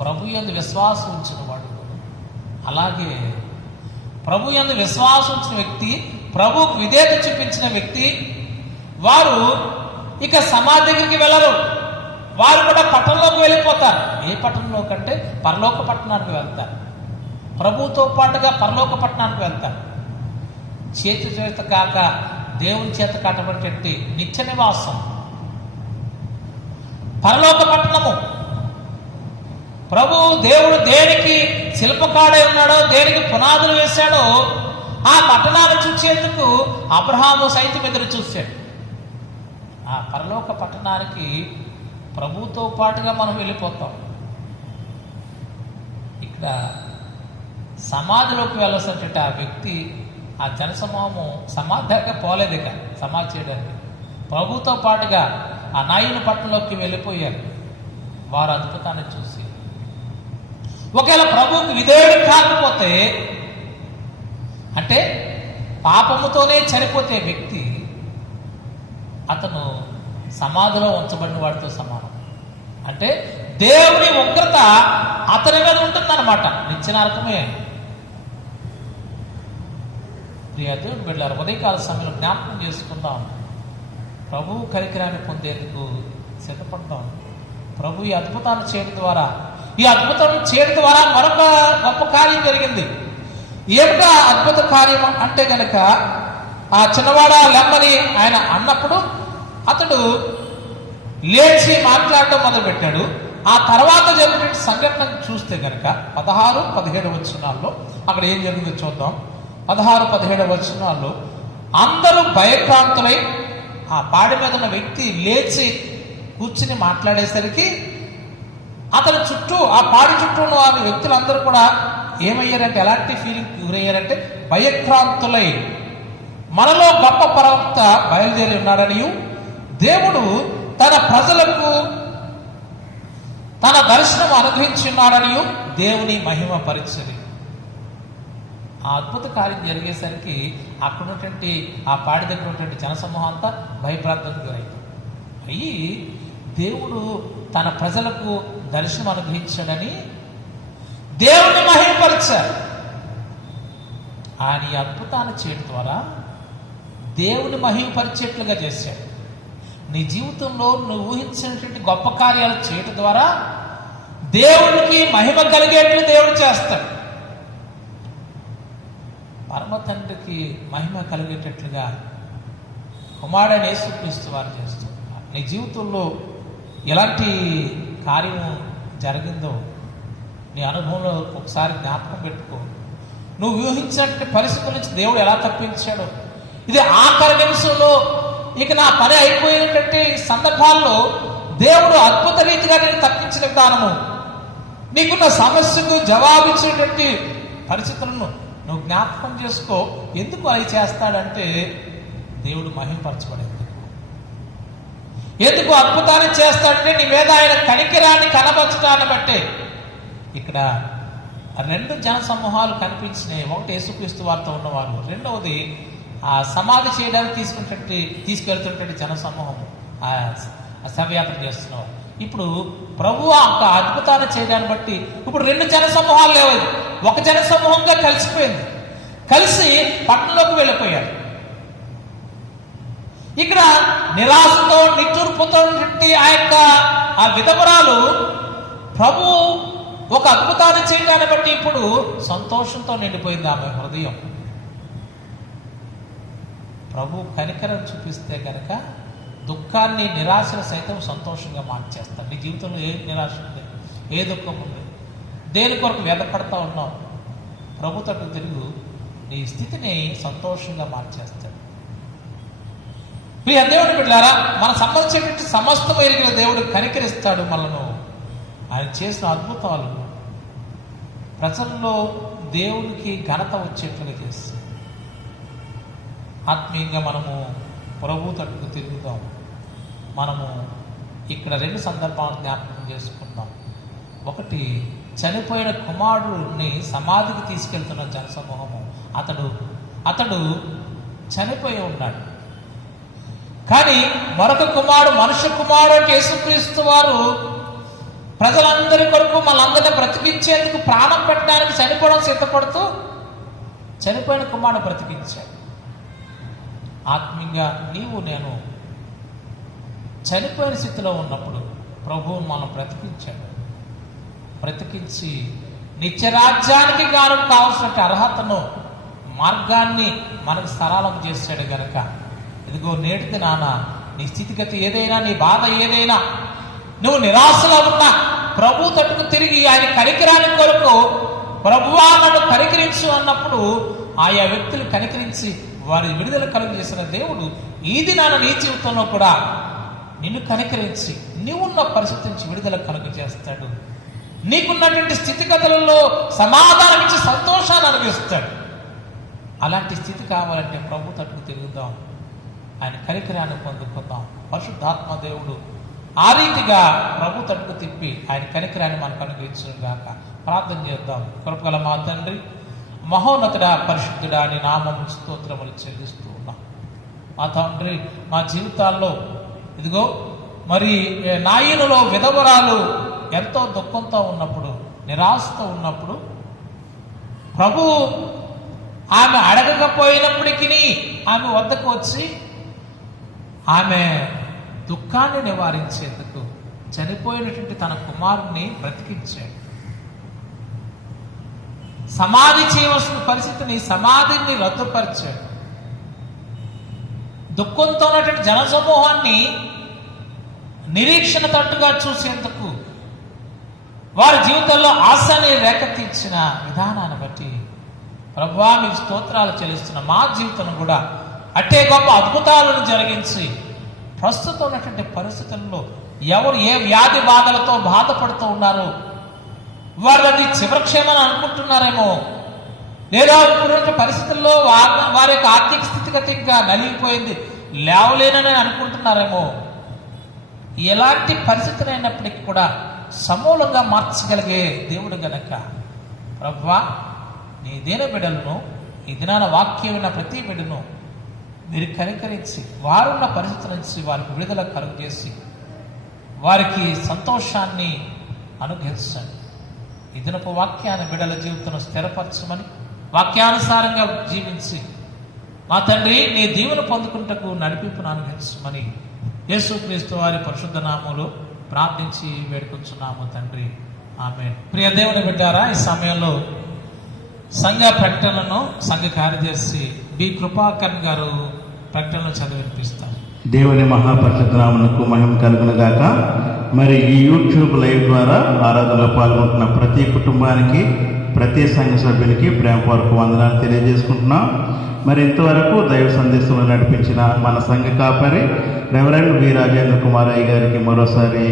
ప్రభు యందు విశ్వాసం ఉంచిన వాడు, అలాగే ప్రభు యందు విశ్వాసం ఉంచిన వ్యక్తి, ప్రభువుకు విధేయత చూపించిన వ్యక్తి, వారు ఇక సమాధి దగ్గరికి వెళ్ళరు. వారు కూడా పట్టణంలోకి వెళ్ళిపోతారు. ఏ పట్టణంలో కంటే పరలోక పట్టణానికి వెళ్తారు. ప్రభువుతో పాటుగా పరలోక పట్టణానికి వెళ్తారు. చేతి చేత కాక దేవుని చేత కట్టబడి నిత్య నివాసం పరలోక పట్టణము. ప్రభు దేవుడు దేనికి శిల్పకాడై ఉన్నాడో, దేనికి పునాదులు వేశాడో ఆ పట్టణాన్ని చూసేందుకు అబ్రహాము సైతం ఎదురు చూశాడు. ఆ పరలోక పట్టణానికి ప్రభుతో పాటుగా మనం వెళ్ళిపోతాం. ఇక్కడ సమాధిలోకి వెళ్ళాల్సినటువంటి ఆ వ్యక్తి, ఆ జనసమూహము సమాధి దాకా పోలేదు, ఇక సమాధి చేయడానికి ప్రభుతో పాటుగా ఆ నాయుని పట్టణంలోకి వెళ్ళిపోయారు. వారు అద్భుతాన్ని చూసి, ఒకవేళ ప్రభువుకి విధేయుడు కాకపోతే, అంటే పాపముతోనే చనిపోతే వ్యక్తి, అతను సమాధిలో ఉంచబడిన వాడితో సమానం. అంటే దేవుని ఉగ్రత అతని మీద ఉంటుందన్నమాట, నిత్య నరకమే. ప్రియ దేవుని బిడ్డలారా, ఉదయకాల సమయంలో జ్ఞాపకం చేసుకుందాం. ప్రభువు కనికరాన్ని పొందేందుకు సిద్ధపడతాం. ప్రభు ఈ అద్భుతాన్ని చేయడం ద్వారా, ఈ అద్భుతం చేయడం ద్వారా మరొక గొప్ప కార్యం జరిగింది. ఏమిటా అద్భుత కార్యం అంటే గనక, ఆ చిన్నవాడ లెమ్మని ఆయన అన్నప్పుడు అతడు లేచి మాట్లాడటం మొదలుపెట్టాడు. ఆ తర్వాత జరిగిన సంఘటన చూస్తే గనక 16-17 వచనాల్లో అక్కడ ఏం జరిగిందో చూద్దాం. 16-17 వచనాల్లో అందరూ భయభ్రాంతులై, ఆ పాడి మీద ఉన్న వ్యక్తి లేచి కూర్చుని మాట్లాడేసరికి అతని చుట్టూ, ఆ పాడి చుట్టూ ఉన్న వారి వ్యక్తులందరూ కూడా ఏమయ్యారంటే, ఎలాంటి ఫీలింగ్ గురయ్యారంటే, భయభ్రాంతులై, మనలో గొప్ప ప్రవక్త బయలుదేరి ఉన్నాడనియు, దేవుడు తన ప్రజలకు తన దర్శనం అనుగ్రహించి ఉన్నాడనియు దేవుని మహిమ పరిచయం. ఆ అద్భుత కార్యం జరిగేసరికి అక్కడ ఉన్నటువంటి, ఆ పాడి దగ్గర ఉన్నటువంటి జనసమూహం అంతా భయప్రాంతానికి గురైంది. అయ్యి దేవుడు తన ప్రజలకు దర్శనం అనుగ్రహించాడని దేవుని మహిమపరిచారు. ఆయన ఈ అద్భుతాన్ని చేయడం ద్వారా దేవుని మహిమపరిచేట్లుగా చేశాడు. నీ జీవితంలో నువ్వు ఊహించినటువంటి గొప్ప కార్యాలు చేయడం ద్వారా దేవునికి మహిమ కలిగేట్లు దేవుడు చేస్తాడు. పరమ తండ్రికి మహిమ కలిగేటట్లుగా కుమారుడైన యేసుక్రీస్తు వారు చేస్తున్నారు. నీ జీవితంలో ఎలాంటి కార్యము జరిగిందో నీ అనుభవంలో ఒకసారి జ్ఞాపకం పెట్టుకో. నువ్వు ఊహించినటువంటి పరిస్థితుల నుంచి దేవుడు ఎలా తప్పించాడో, ఇది ఆఖరి నిమిషంలో ఇక నా పని అయిపోయినటువంటి సందర్భాల్లో దేవుడు అద్భుత రీతిగా నేను తప్పించిన విధానము, నీకున్న సమస్యకు జవాబిచ్చేటువంటి పరిస్థితులను నువ్వు జ్ఞాపకం చేసుకో. ఎందుకు అవి చేస్తాడంటే దేవుడు మహిమపరచబడేందుకు. ఎందుకు అద్భుతాన్ని చేస్తాడంటే నీ మీద ఆయన కనికరాన్ని కనపరచడాన్ని బట్టే. ఇక్కడ 2 జన సమూహాలు కనిపించినాయి. ఒకటి యేసుక్రీస్తు వారితో ఉన్నవారు, రెండవది ఆ సమాధి చేయడానికి తీసుకెళ్తున్నటువంటి జన సమూహము, ఆ శవయాత్ర చేస్తున్నవారు. ఇప్పుడు ప్రభు ఆ అద్భుతాన్ని చేయడాన్ని బట్టి ఇప్పుడు 2 జన సమూహాలు లేవు, ఒక జన సమూహంగా కలిసిపోయింది. కలిసి పట్టణంలోకి వెళ్ళిపోయారు. ఇక్కడ నిరాశతో నిట్టూర్పుతో ఆ విధవరాలు ప్రభు ఒక అద్భుతాన్ని చేయడాన్ని బట్టి ఇప్పుడు సంతోషంతో నిండిపోయింది ఆమె హృదయం. ప్రభు కనికరం చూపిస్తే కనుక దుఃఖాన్ని, నిరాశను సైతం సంతోషంగా మార్చేస్తాడు. నీ జీవితంలో ఏ నిరాశ ఉంది, ఏ దుఃఖం ఉంది, దేని కొరకు వ్యధపడతా ఉన్నావు, ప్రభు తట్టు తిరుగు, నీ స్థితిని సంతోషంగా మార్చేస్తాడు. ప్రియ దేవుని బిడ్డలారా, మన సంబంధించినటువంటి సమస్తం ఎరిగిన దేవుడు కనికరిస్తాడు మనను. ఆయన చేసిన అద్భుతాలు ప్రజల్లో దేవునికి ఘనత వచ్చేట్లుగా చేస్తాడు. ఆత్మీయంగా మనము ప్రభు తట్టుకు తిరుగుతాం. మనము ఇక్కడ 2 సందర్భాలను జ్ఞాపకం చేసుకుందాం. ఒకటి, చనిపోయిన కుమారుడిని సమాధికి తీసుకెళ్తున్న జనసమూహము. అతడు చనిపోయి ఉన్నాడు. కానీ మరొక కుమారుడు, మనుష్య కుమారుడు యేసుక్రీస్తు వారు ప్రజలందరి కొరకు మనందరినీ బ్రతికించేందుకు ప్రాణం పెట్టడానికి చనిపోవడం సిద్ధపడుతూ చనిపోయిన కుమారుడు బ్రతికించాడు. ఆత్మీయంగా నీవు నేను చనిపోయిన స్థితిలో ఉన్నప్పుడు ప్రభువు మనం బ్రతికించి నిత్యరాజ్యానికి గాను కావాల్సిన అర్హతను, మార్గాన్ని మనకు సరళం చేశాడు గనక, ఇదిగో నేటిది నాన్న, నీ స్థితిగతి ఏదైనా, నీ బాధ ఏదైనా, నువ్వు నిరాశలో ఉన్నా ప్రభు తట్టుకు తిరిగి ఆయన కనికరాని కొరకు ప్రభువా నన్ను కనికరించు అన్నప్పుడు ఆయా వ్యక్తులు కనికరించి వారి విడుదల కలుగజేసిన దేవుడు ఈ దినాన నీ జీవితంలో కూడా నిన్ను కనికరించి నీవున్న పరిస్థితి నుంచి విడుదల కలుగజేస్తాడు. నీకున్నటువంటి స్థితిగతులలో సమాధానం ఇచ్చి సంతోషాన్ని అనుభవిస్తాడు. అలాంటి స్థితి కావాలంటే ప్రభు తట్టుకు తిరుగుదాం, ఆయన కనికరాన్ని పొందుకుందాం. పరిశుద్ధాత్మ దేవుడు ఆ రీతిగా ప్రభు తట్టుకు తిప్పి ఆయన కనికరాన్ని మనకు అనుగ్రహించును గాక. ప్రార్థన చేద్దాం. కృపగల మా తండ్రి, మహోన్నతుడా, పరిశుద్ధుడా అని నామము స్తోత్రములు చెల్లిస్తూ ఉన్నాం. మా తండ్రి, మా జీవితాల్లో ఇదిగో మరి నాయనలో విధవరాలు ఎంతో దుఃఖంతో ఉన్నప్పుడు, నిరాశతో ఉన్నప్పుడు, ప్రభు ఆమె అడగకపోయినప్పటికీ ఆమె వద్దకు వచ్చి ఆమె దుఃఖాన్ని నివారించేందుకు చనిపోయినటువంటి తన కుమారుని బ్రతికించాడు. సమాధి చేయవలసిన పరిస్థితిని సమాధిని రద్దుపరిచాడు. దుఃఖంతో ఉన్నటువంటి జనసమూహాన్ని నిరీక్షణ తట్టుగా చూసేందుకు వారి జీవితంలో ఆశని రేకెత్తించిన విధానాన్ని బట్టి ప్రభువా మీకు స్తోత్రాలు చెల్లిస్తున్న మా జీవితం కూడా అట్టే గొప్ప అద్భుతాలను జరిగించి ప్రస్తుతం ఉన్నటువంటి పరిస్థితుల్లో ఎవరు ఏ వ్యాధి బాధలతో బాధపడుతూ ఉన్నారో వారిని చివరక్షేమని అనుకుంటున్నారేమో, లేదా ఇప్పుడున్న పరిస్థితుల్లో వారి యొక్క ఆర్థిక స్థితిగతి ఇంకా నలిగిపోయింది, లేవలేనని అనుకుంటున్నారేమో. ఎలాంటి పరిస్థితులు అయినప్పటికీ కూడా సమూలంగా మార్చగలిగే దేవుడు గనక ప్రభువా నీ దీన బిడ్డలను ఈ దినాన వాక్యం ఉన్న ప్రతి బిడ్డను మీరు కనికరించి వారున్న పరిస్థితుల నుంచి వారికి విడుదల కలుగు చేసి వారికి సంతోషాన్ని అనుగ్రహించండి. ఈ దినపు వాక్యాన్ని బిడ్డల జీవితంలో స్థిరపరచమని, వాక్యానుసారంగా జీవించి మా తండ్రి నీ దీవెన పొందుకుంటకు నడిపింపును అనుగ్రహించమని యేసుక్రీస్తు వారి పరిశుద్ధ నామములో ప్రార్థించి వేడుకొంచున్నాము తండ్రి, ఆమేన్. ప్రియ దేవుని బిడ్డారా, ఈ సమయంలో సంఘ ప్రకటనలను సంఘ కార్యదర్శి బి కృపాకర్ గారు ప్రకటనలు చదివినిపిస్తారు. దేవుని మహాపరిశుద్ధ నామమునకు మహిమ కలుగును గాక. మరి ఈ యూట్యూబ్ లైవ్ ద్వారా ఆరాధనలో పాల్గొంటున్న ప్రతి కుటుంబానికి, ప్రతి సంఘ సభ్యునికి ప్రేమపూర్వక వందనాలు తెలియజేసుకుంటున్నాం. మరి ఇంతవరకు దైవ సందేశంలో నడిపించిన మన సంఘ కాపరి రెవరెండ్ వి రాజేంద్ర కుమార్ అయ్య గారికి మరోసారి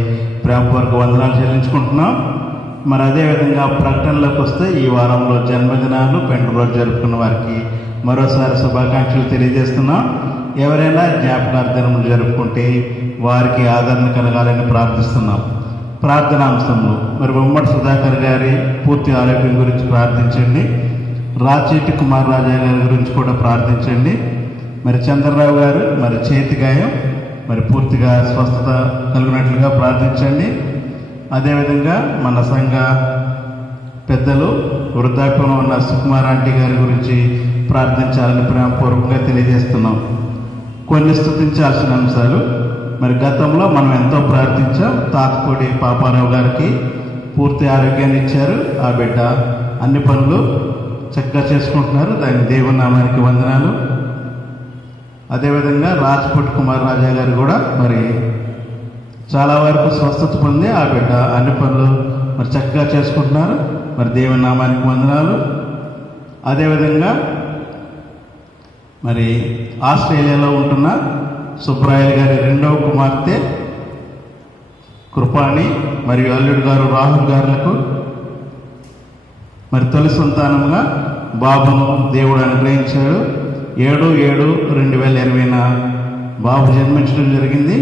ప్రేమపూర్వక వందనాలు చెల్లించుకుంటున్నాం. మరి అదేవిధంగా ప్రకటనలోకి వస్తే ఈ వారంలో జన్మదినాలు, పెండు రోజు జరుపుకున్న వారికి మరోసారి శుభాకాంక్షలు తెలియజేస్తున్నాం. ఎవరైనా జ్ఞాపకార్థనములు జరుపుకుంటే వారికి ఆదరణ కలగాలని ప్రార్థిస్తున్నాం. ప్రార్థనాంశంలో మరి బొమ్మడి సుధాకర్ గారి పూర్తి ఆరోగ్యం గురించి ప్రార్థించండి. రాచేటి కుమార్ రాజా గారి గురించి కూడా ప్రార్థించండి. మరి చంద్రరావు గారు మరి చేతి గాయం మరి పూర్తిగా స్వస్థత కలిగినట్లుగా ప్రార్థించండి. అదేవిధంగా మన సంఘ పెద్దలు వృద్ధాప్యంలో ఉన్న సుకుమార్ ఆంటీ గారి గురించి ప్రార్థించాలని ప్రేమపూర్వకంగా తెలియజేస్తున్నాం. కొన్ని స్తుతించాల్సిన అంశాలు. మరి గతంలో మనం ఎంతో ప్రార్థించాం. తాతపూడి పాపారావు గారికి పూర్తి ఆరోగ్యాన్ని ఇచ్చారు. ఆ బిడ్డ అన్ని పనులు చక్కగా చేసుకుంటున్నారు. దాని దేవుని నామానికి వందనాలు. అదేవిధంగా రాజ్పుట్ కుమార్ రాజా గారు కూడా మరి చాలా వరకు స్వస్థత పొంది ఆ బిడ్డ అన్ని పనులు మరి చక్కగా చేసుకుంటున్నారు. మరి దేవుని నామానికి వందనాలు. అదేవిధంగా మరి ఆస్ట్రేలియాలో ఉంటున్న సుబ్రాయల్ గారి రెండవ కుమార్తె కృపాణి మరియు అల్లుడు గారు రాహుల్ గారులకు మరి తొలి సంతానంగా బాబును దేవుడు అనుగ్రహించాడు. 7/7/2020 బాబు జన్మించడం జరిగింది.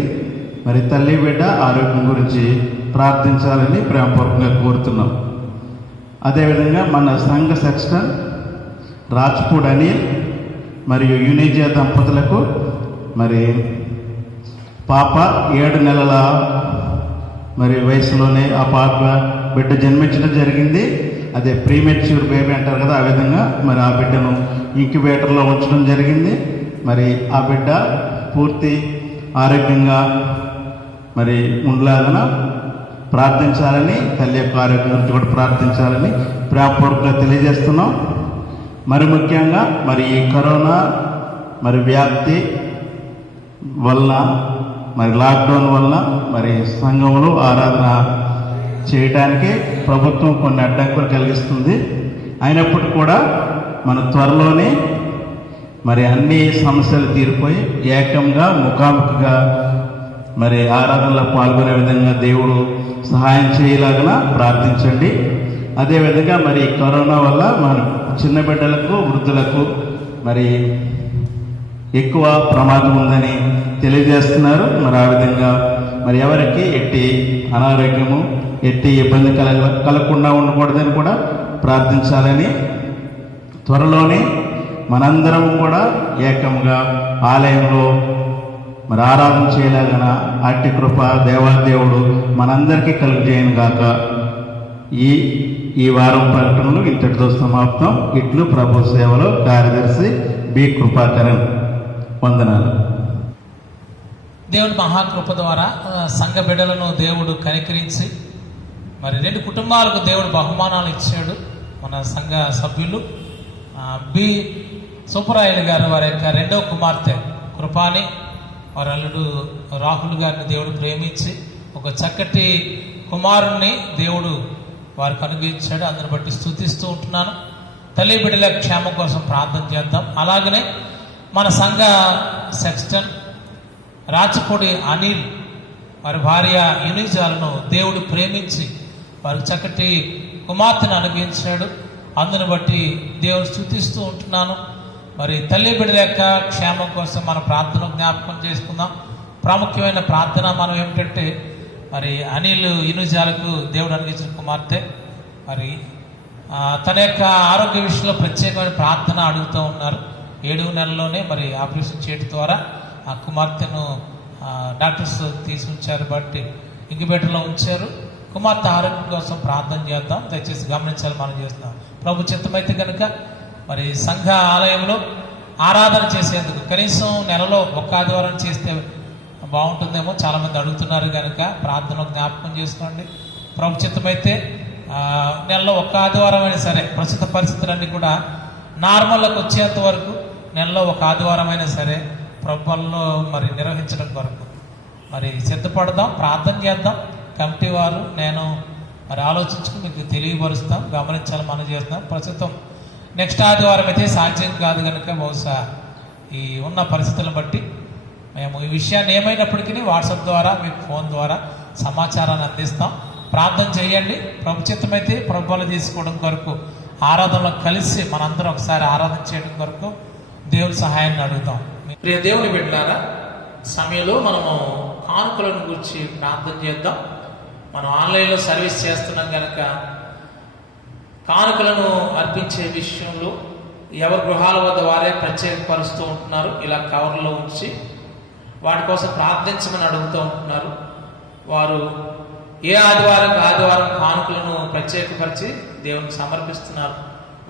మరి తల్లి బిడ్డ ఆరోగ్యం గురించి ప్రార్థించాలని ప్రేమపూర్వకంగా కోరుతున్నాం. అదేవిధంగా మన సంఘ సెక్స్టర్ రాజ్పూడ్ అనిల్ మరియు యునిజియా దంపతులకు మరి పాప 7 నెలల మరి వయసులోనే ఆ పాప బిడ్డ జన్మించడం జరిగింది. అదే ప్రీమెచ్యూర్ బేబీ అంటారు కదా, ఆ విధంగా మరి ఆ బిడ్డను ఇంక్యుబేటర్లో ఉంచడం జరిగింది. మరి ఆ బిడ్డ పూర్తి ఆరోగ్యంగా మరి ఉండలాగన ప్రార్థించాలని, తల్లి యొక్క ఆరోగ్యం గురించి కూడా ప్రార్థించాలని ప్రేమపూర్వకంగా తెలియజేస్తున్నాం. మరి ముఖ్యంగా మరి ఈ కరోనా మరి వ్యాప్తి వల్ల మరి లాక్డౌన్ వల్ల మరి సంఘంలో ఆరాధన చేయడానికి ప్రభుత్వం కొన్ని అడ్డంకులు కలిగిస్తుంది. అయినప్పటికీ కూడా మన త్వరలోనే మరి అన్ని సమస్యలు తీరిపోయి ఏకంగా ముఖాముఖిగా మరి ఆరాధనలో పాల్గొనే విధంగా దేవుడు సహాయం చేయలాగిన ప్రార్థించండి. అదేవిధంగా మరి కరోనా వల్ల మన చిన్న బిడ్డలకు వృద్ధులకు మరి ఎక్కువ ప్రమాదం ఉందని తెలియజేస్తున్నారు. మరి ఆ విధంగా మరి ఎవరికి ఎట్టి అనారోగ్యము ఎట్టి ఇబ్బంది కలగకుండా ఉండకూడదని కూడా ప్రార్థించాలని, త్వరలోనే మనందరం కూడా ఏకంగా ఆలయంలో మరి ఆరాధన చేయలాగన అట్టి కృప దేవాదేవుడు మనందరికీ కలుగజేయను గాక. ఈ వారం ప్రకటనలు ఇంతటితో సమాప్తం. ఇట్లు ప్రభు సేవలో కార్యదర్శి బి కృపాకరణ్. వందనాలు. దేవుని మహాకృప ద్వారా సంఘ బిడ్డలను దేవుడు కనికరించి మరి 2 కుటుంబాలకు దేవుడు బహుమానాలు ఇచ్చాడు. మన సంఘ సభ్యులు బి సుబ్బరాయలు గారు వారి యొక్క 2వ కుమార్తె కృపాని, వారి అల్లుడు రాహుల్ గారిని దేవుడు ప్రేమించి ఒక చక్కటి కుమారుణ్ణి దేవుడు వారికి అనుగ్రహించాడు. అందరిని బట్టి స్తుతిస్తూ ఉంటున్నాను. తల్లి బిడ్డల క్షేమం కోసం ప్రార్థన చేద్దాం. అలాగనే మన సంఘ సెక్స్టన్ రాచపూడి అనిల్ వారి భార్య యునిజాలను దేవుడు ప్రేమించి వారికి చక్కటి కుమార్తెను అనుగ్రహించాడు. అందుని బట్టి దేవుడు స్తుతిస్తూ ఉంటున్నాను. మరి తల్లి బిడ్డల యొక్క క్షేమం కోసం మన ప్రార్థన జ్ఞాపకం చేసుకుందాం. ప్రాముఖ్యమైన ప్రార్థన మనం ఏమిటంటే మరి అనిల్ యునిజాలకు దేవుడు అనుగ్రహించిన కుమార్తె మరి తన యొక్క ఆరోగ్య విషయంలో ప్రత్యేకమైన ప్రార్థన అడుగుతూ ఉన్నారు. 7వ నెలలోనే మరి ఆపరేషన్ చేయడం ద్వారా ఆ కుమార్తెను డాక్టర్స్ తీసి ఉంచారు, బట్టి ఇంక్యుబేటర్లో ఉంచారు. కుమార్తె ఆరోగ్యం కోసం ప్రార్థన చేద్దాం. దయచేసి గమనించాలి, మనం చేస్తున్నాం. ప్రభు చిత్తమైతే కనుక మరి సంఘ ఆలయంలో ఆరాధన చేసేందుకు కనీసం నెలలో 1 ఆదివారం చేస్తే బాగుంటుందేమో చాలామంది అడుగుతున్నారు కనుక ప్రార్థన జ్ఞాపకం చేసుకోండి. ప్రభు చిత్తమైతే నెలలో 1 ఆదివారం అయినా సరే, ప్రస్తుత పరిస్థితులన్నీ కూడా నార్మల్లోకి వచ్చేంత వరకు నెలలో 1 ఆదివారం అయినా సరే ప్రభుత్వంలో మరి నిర్వహించడం కొరకు మరి సిద్ధపడదాం, ప్రార్థన చేద్దాం. కమిటీ వారు నేను మరి ఆలోచించుకుని మీకు తెలియపరుస్తాం. గమనించాలి, మనం చేస్తాం. ప్రస్తుతం నెక్స్ట్ ఆదివారం అయితే సాధ్యం కాదు కనుక బహుశా ఈ ఉన్న పరిస్థితులను బట్టి మేము ఈ విషయాన్ని ఏమైనప్పటికీ వాట్సాప్ ద్వారా మీకు ఫోన్ ద్వారా సమాచారాన్ని అందిస్తాం. ప్రార్థన చేయండి. ప్రభు చిత్తమైతే ప్రభుత్వాలు తీసుకోవడం కొరకు ఆరాధనలో కలిసి మనందరం ఒకసారి ఆరాధన చేయడం కొరకు దేవుని సహాయాన్ని అడుగుతాం. ప్రియ దేవుని బిడ్డలారా, సమయంలో మనము కానుకలను గురించి ప్రార్థన చేద్దాం. మనం ఆన్లైన్లో సర్వీస్ చేస్తున్నాం కనుక కానుకలను అర్పించే విషయంలో ఎవరి గృహాల వద్ద వారే ప్రత్యేకపరుస్తూ ఉంటున్నారు. ఇలా కవర్లో ఉంచి వాటి కోసం ప్రార్థించమని అడుగుతూ ఉంటున్నారు. వారు ఏ ఆదివారం కానుకలను ప్రత్యేకపరిచి దేవునికి సమర్పిస్తున్నారు.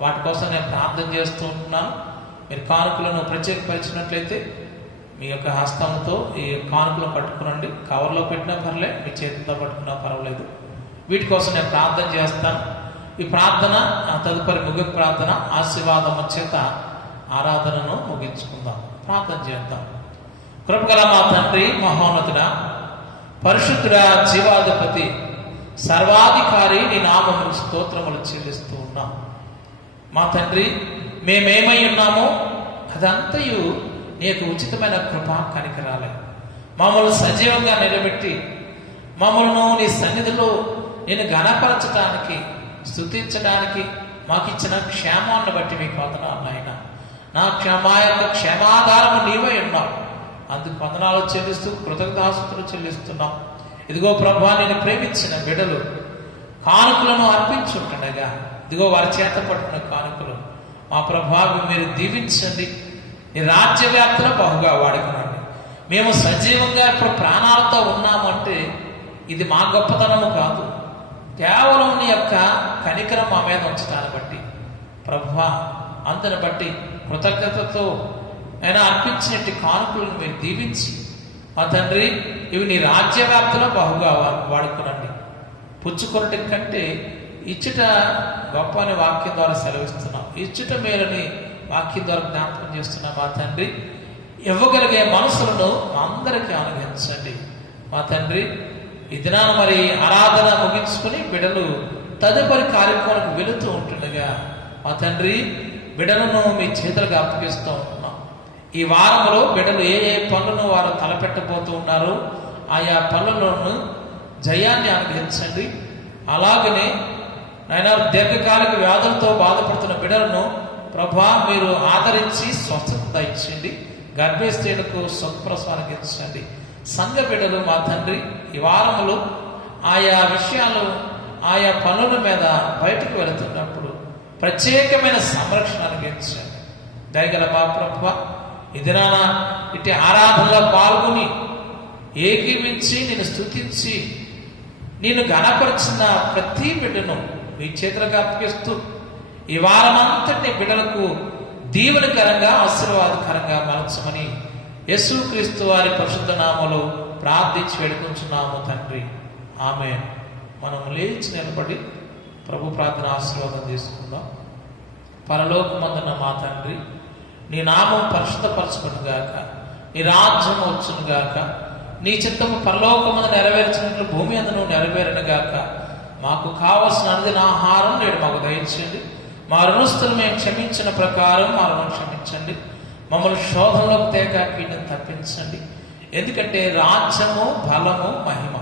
వాటి కోసం నేను ప్రార్థన చేస్తూ ఉంటున్నాను. మీరు కానుకలను ప్రత్యేకపరిచినట్లయితే మీ యొక్క హస్తంతో ఈ కానుకలను పట్టుకునండి. కవర్లో పెట్టినా పర్లే, మీ చేతితో పట్టుకున్నా పర్వాలేదు. వీటి కోసం నేను ప్రార్థన చేస్తాను. ఈ ప్రార్థన తదుపరి ముగింపు ప్రార్థన ఆశీర్వాదం చేత ఆరాధనను ముగించుకుందాం. ప్రార్థన చేద్దాం. కృపగల మా తండ్రి, మహోన్నతుడా, పరిశుద్ధుడా, జీవాధిపతి, సర్వాధికారి, నీ నామములకు స్తోత్రములు చెల్లిస్తూ ఉన్నాం. మా తండ్రి, మేమేమై ఉన్నామో అదంతయు నీ యొక్క ఉచితమైన కృప కనికరాలే. మమ్మల్ని సజీవంగా నిలబెట్టి మమ్మల్ని నీ సన్నిధిలో నేను ఘనపరచడానికి, స్తుతించడానికి మాకిచ్చిన క్షేమాన్ని బట్టి మీకు వందనాలు నాయన. నా యొక్క క్షేమాధారము నీవై ఉన్నావు. అందుకు వందనాలు చెల్లిస్తూ కృతజ్ఞతాస్తుతులు చెల్లిస్తున్నాం. ఇదిగో ప్రభా, నేను ప్రేమించిన బిడ్డలు కానుకలను అర్పించుంటుండగా ఇదిగో వారి చేత పట్టిన కానుకలు మా ప్రభావి మీరు దీవించండి. ఈ రాజ్యవ్యాప్తిలో బహుగా వాడుకునండి. మేము సజీవంగా ఇప్పుడు ప్రాణాలతో ఉన్నామంటే ఇది మా గొప్పతనము కాదు, కేవలం నీ యొక్క కనికరం మా మీద ఉంచడాన్ని బట్టి ప్రభువా, అందుని బట్టి కృతజ్ఞతతో అయినా అర్పించినట్టు కానుకలను మీరు దీవించి మా తండ్రి ఇవి నీ రాజ్యవ్యాప్తిలో బహుగా వాడుకునండి. పుచ్చుకొనటి కంటే ఇచ్చుట గొప్ప అని వాక్యం ద్వారా సెలవిస్తున్నాం. ఇచ్చుట మేలని వాక్యం ద్వారా జ్ఞాపకం చేస్తున్నాం. మా తండ్రి, ఇవ్వగలిగే మనసులను అందరికీ అనుగ్రహించండి. మా తండ్రి, ఈ దినాన మరి ఆరాధన ముగించుకుని బిడ్డలు తదుపరి కార్యక్రమాలకు వెళుతూ ఉంటుండగా మా తండ్రి, బిడ్డలను మీ చేతులకు అప్పగిస్తూ ఉంటున్నాం. ఈ వారంలో బిడ్డలు ఏ పనులను వారు తలపెట్టబోతూ ఉన్నారో ఆయా పనులను జయాన్ని అనుగ్రహించండి. అలాగనే నాయన దీర్ఘకాలిక వ్యాధులతో బాధపడుతున్న బిడ్డలను ప్రభా మీరు ఆదరించి స్వస్థత ఇచ్చండి. గర్భిణీ స్త్రీలకు సుఖప్రసవానికి ఇచ్చండి. సంఘ బిడ్డలు మా తండ్రి ఈ వారములు ఆయా విషయాలు ఆయా పనుల మీద బయటకు వెళుతున్నప్పుడు ప్రత్యేకమైన సంరక్షణ అనుగ్రహించండి. దయగల మా ప్రభువా, ఈ దినాన ఇటు ఆరాధనలో పాల్గొని ఏకీవించి నేను స్తుతించి నేను ఘనపరిచిన ప్రతి బిడ్డను మీ చేతులకు అప్పగిస్తూ ఈ వారమంతటి బిడ్డలకు దీవెనకరంగా ఆశీర్వాదకరంగా మలచమని యేసుక్రీస్తు వారి పరిశుద్ధ నామములో ప్రార్థించి వేడుకుంటున్నాము తండ్రి. ఆమేన్. మనం లేచి నిలబడి ప్రభు ప్రార్థన ఆశీర్వాదం తీసుకుందాం. పరలోకమందున్న మా తండ్రి, నీ నామం పరిశుద్ధపరచుకొనుగాక, నీ రాజ్యం వచ్చునుగాక, నీ చిత్తము పరలోకమందు నెరవేర్చినట్లు భూమి అందును నెరవేరునుగాక. మాకు కావలసిన అనుదిన ఆహారం నేడు మాకు దయచేయండి. మా రుణస్తులు మేము క్షమించిన ప్రకారం మా రుణం క్షమించండి. మమ్మల్ని శోధనలోకి తేక కీడును తప్పించండి. ఎందుకంటే రాజ్యము, బలము, మహిమ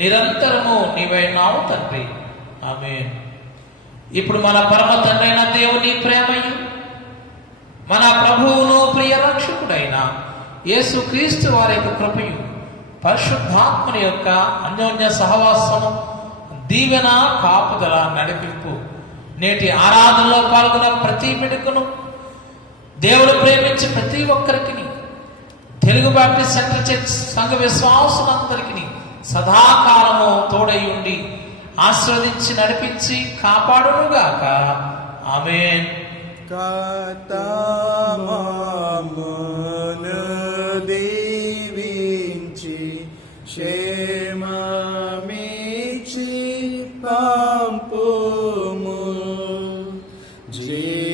నిరంతరము నీవైనావు తండ్రి. ఆమేన్. ఇప్పుడు మన పరమ తండ్రి అయిన దేవుని ప్రేమయు మన ప్రభువును ప్రియ రక్షకుడైన యేసుక్రీస్తు వారి యొక్క కృపయు పరిశుద్ధాత్మని యొక్క అన్యోన్య సహవాసము, దీవెన, కాపుదల, నడిపింపు నేటి ఆరాధనలో పాల్గొన్న ప్రతి బిడ్డకును, దేవుడు ప్రేమించి ప్రతి ఒక్కరికి, తెలుగు బాప్టిస్ట్ సెంటర్ చర్చ్ సంఘ విశ్వాసులందరికీ సదాకాలము తోడై ఉండి ఆశీర్వదించి నడిపించి కాపాడునుగాక. ఆమేన్. కర్తామమును దీవించి క్షేమమిచ్చి పంపుము, జీవాహారవాతనిచ్చి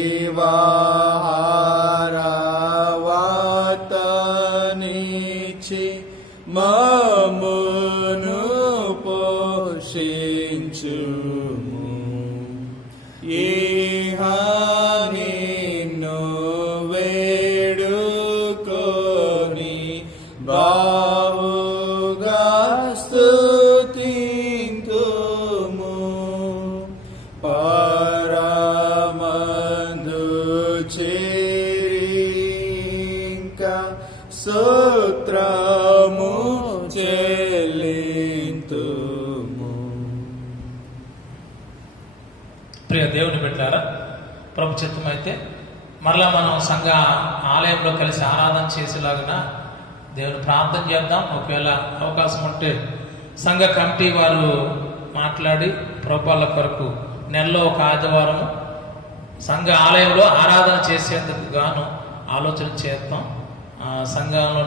మమ్మును పోషించుము. నిన్ను వేడుకొని బావుగా స్తుతింతుము. పరమందు చేరింకా సూత్రము చెల్లింతుము. ప్రియ దేవుని బిడ్డలారా, ప్రభు చిత్తమైతే మరలా మనం సంఘ ఆలయంలో కలిసి ఆరాధన చేసేలాగా దేవుని ప్రార్థన చేద్దాం. ఒకవేళ అవకాశం ఉంటే సంఘ కమిటీ వారు మాట్లాడి ప్రభుల కొరకు నెలలో ఒక ఆదివారం సంఘ ఆలయంలో ఆరాధన చేసేందుకు గాను ఆలోచన చేద్దాం. సంఘంలో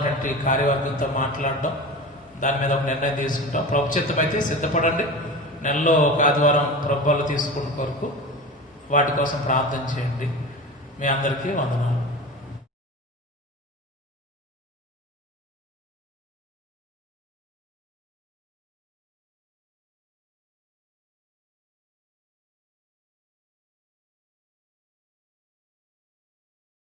కార్యవర్గంతో మాట్లాడడం, దాని మీద ఒక నిర్ణయం తీసుకుంటాం. ప్రభు చిత్తమైతే సిద్ధపడండి. నెలలో ఒక ఆదివారం ప్రభులు తీసుకున్న కొరకు వాటి కోసం ప్రార్థన చేయండి. మీ అందరికీ వందనాలు.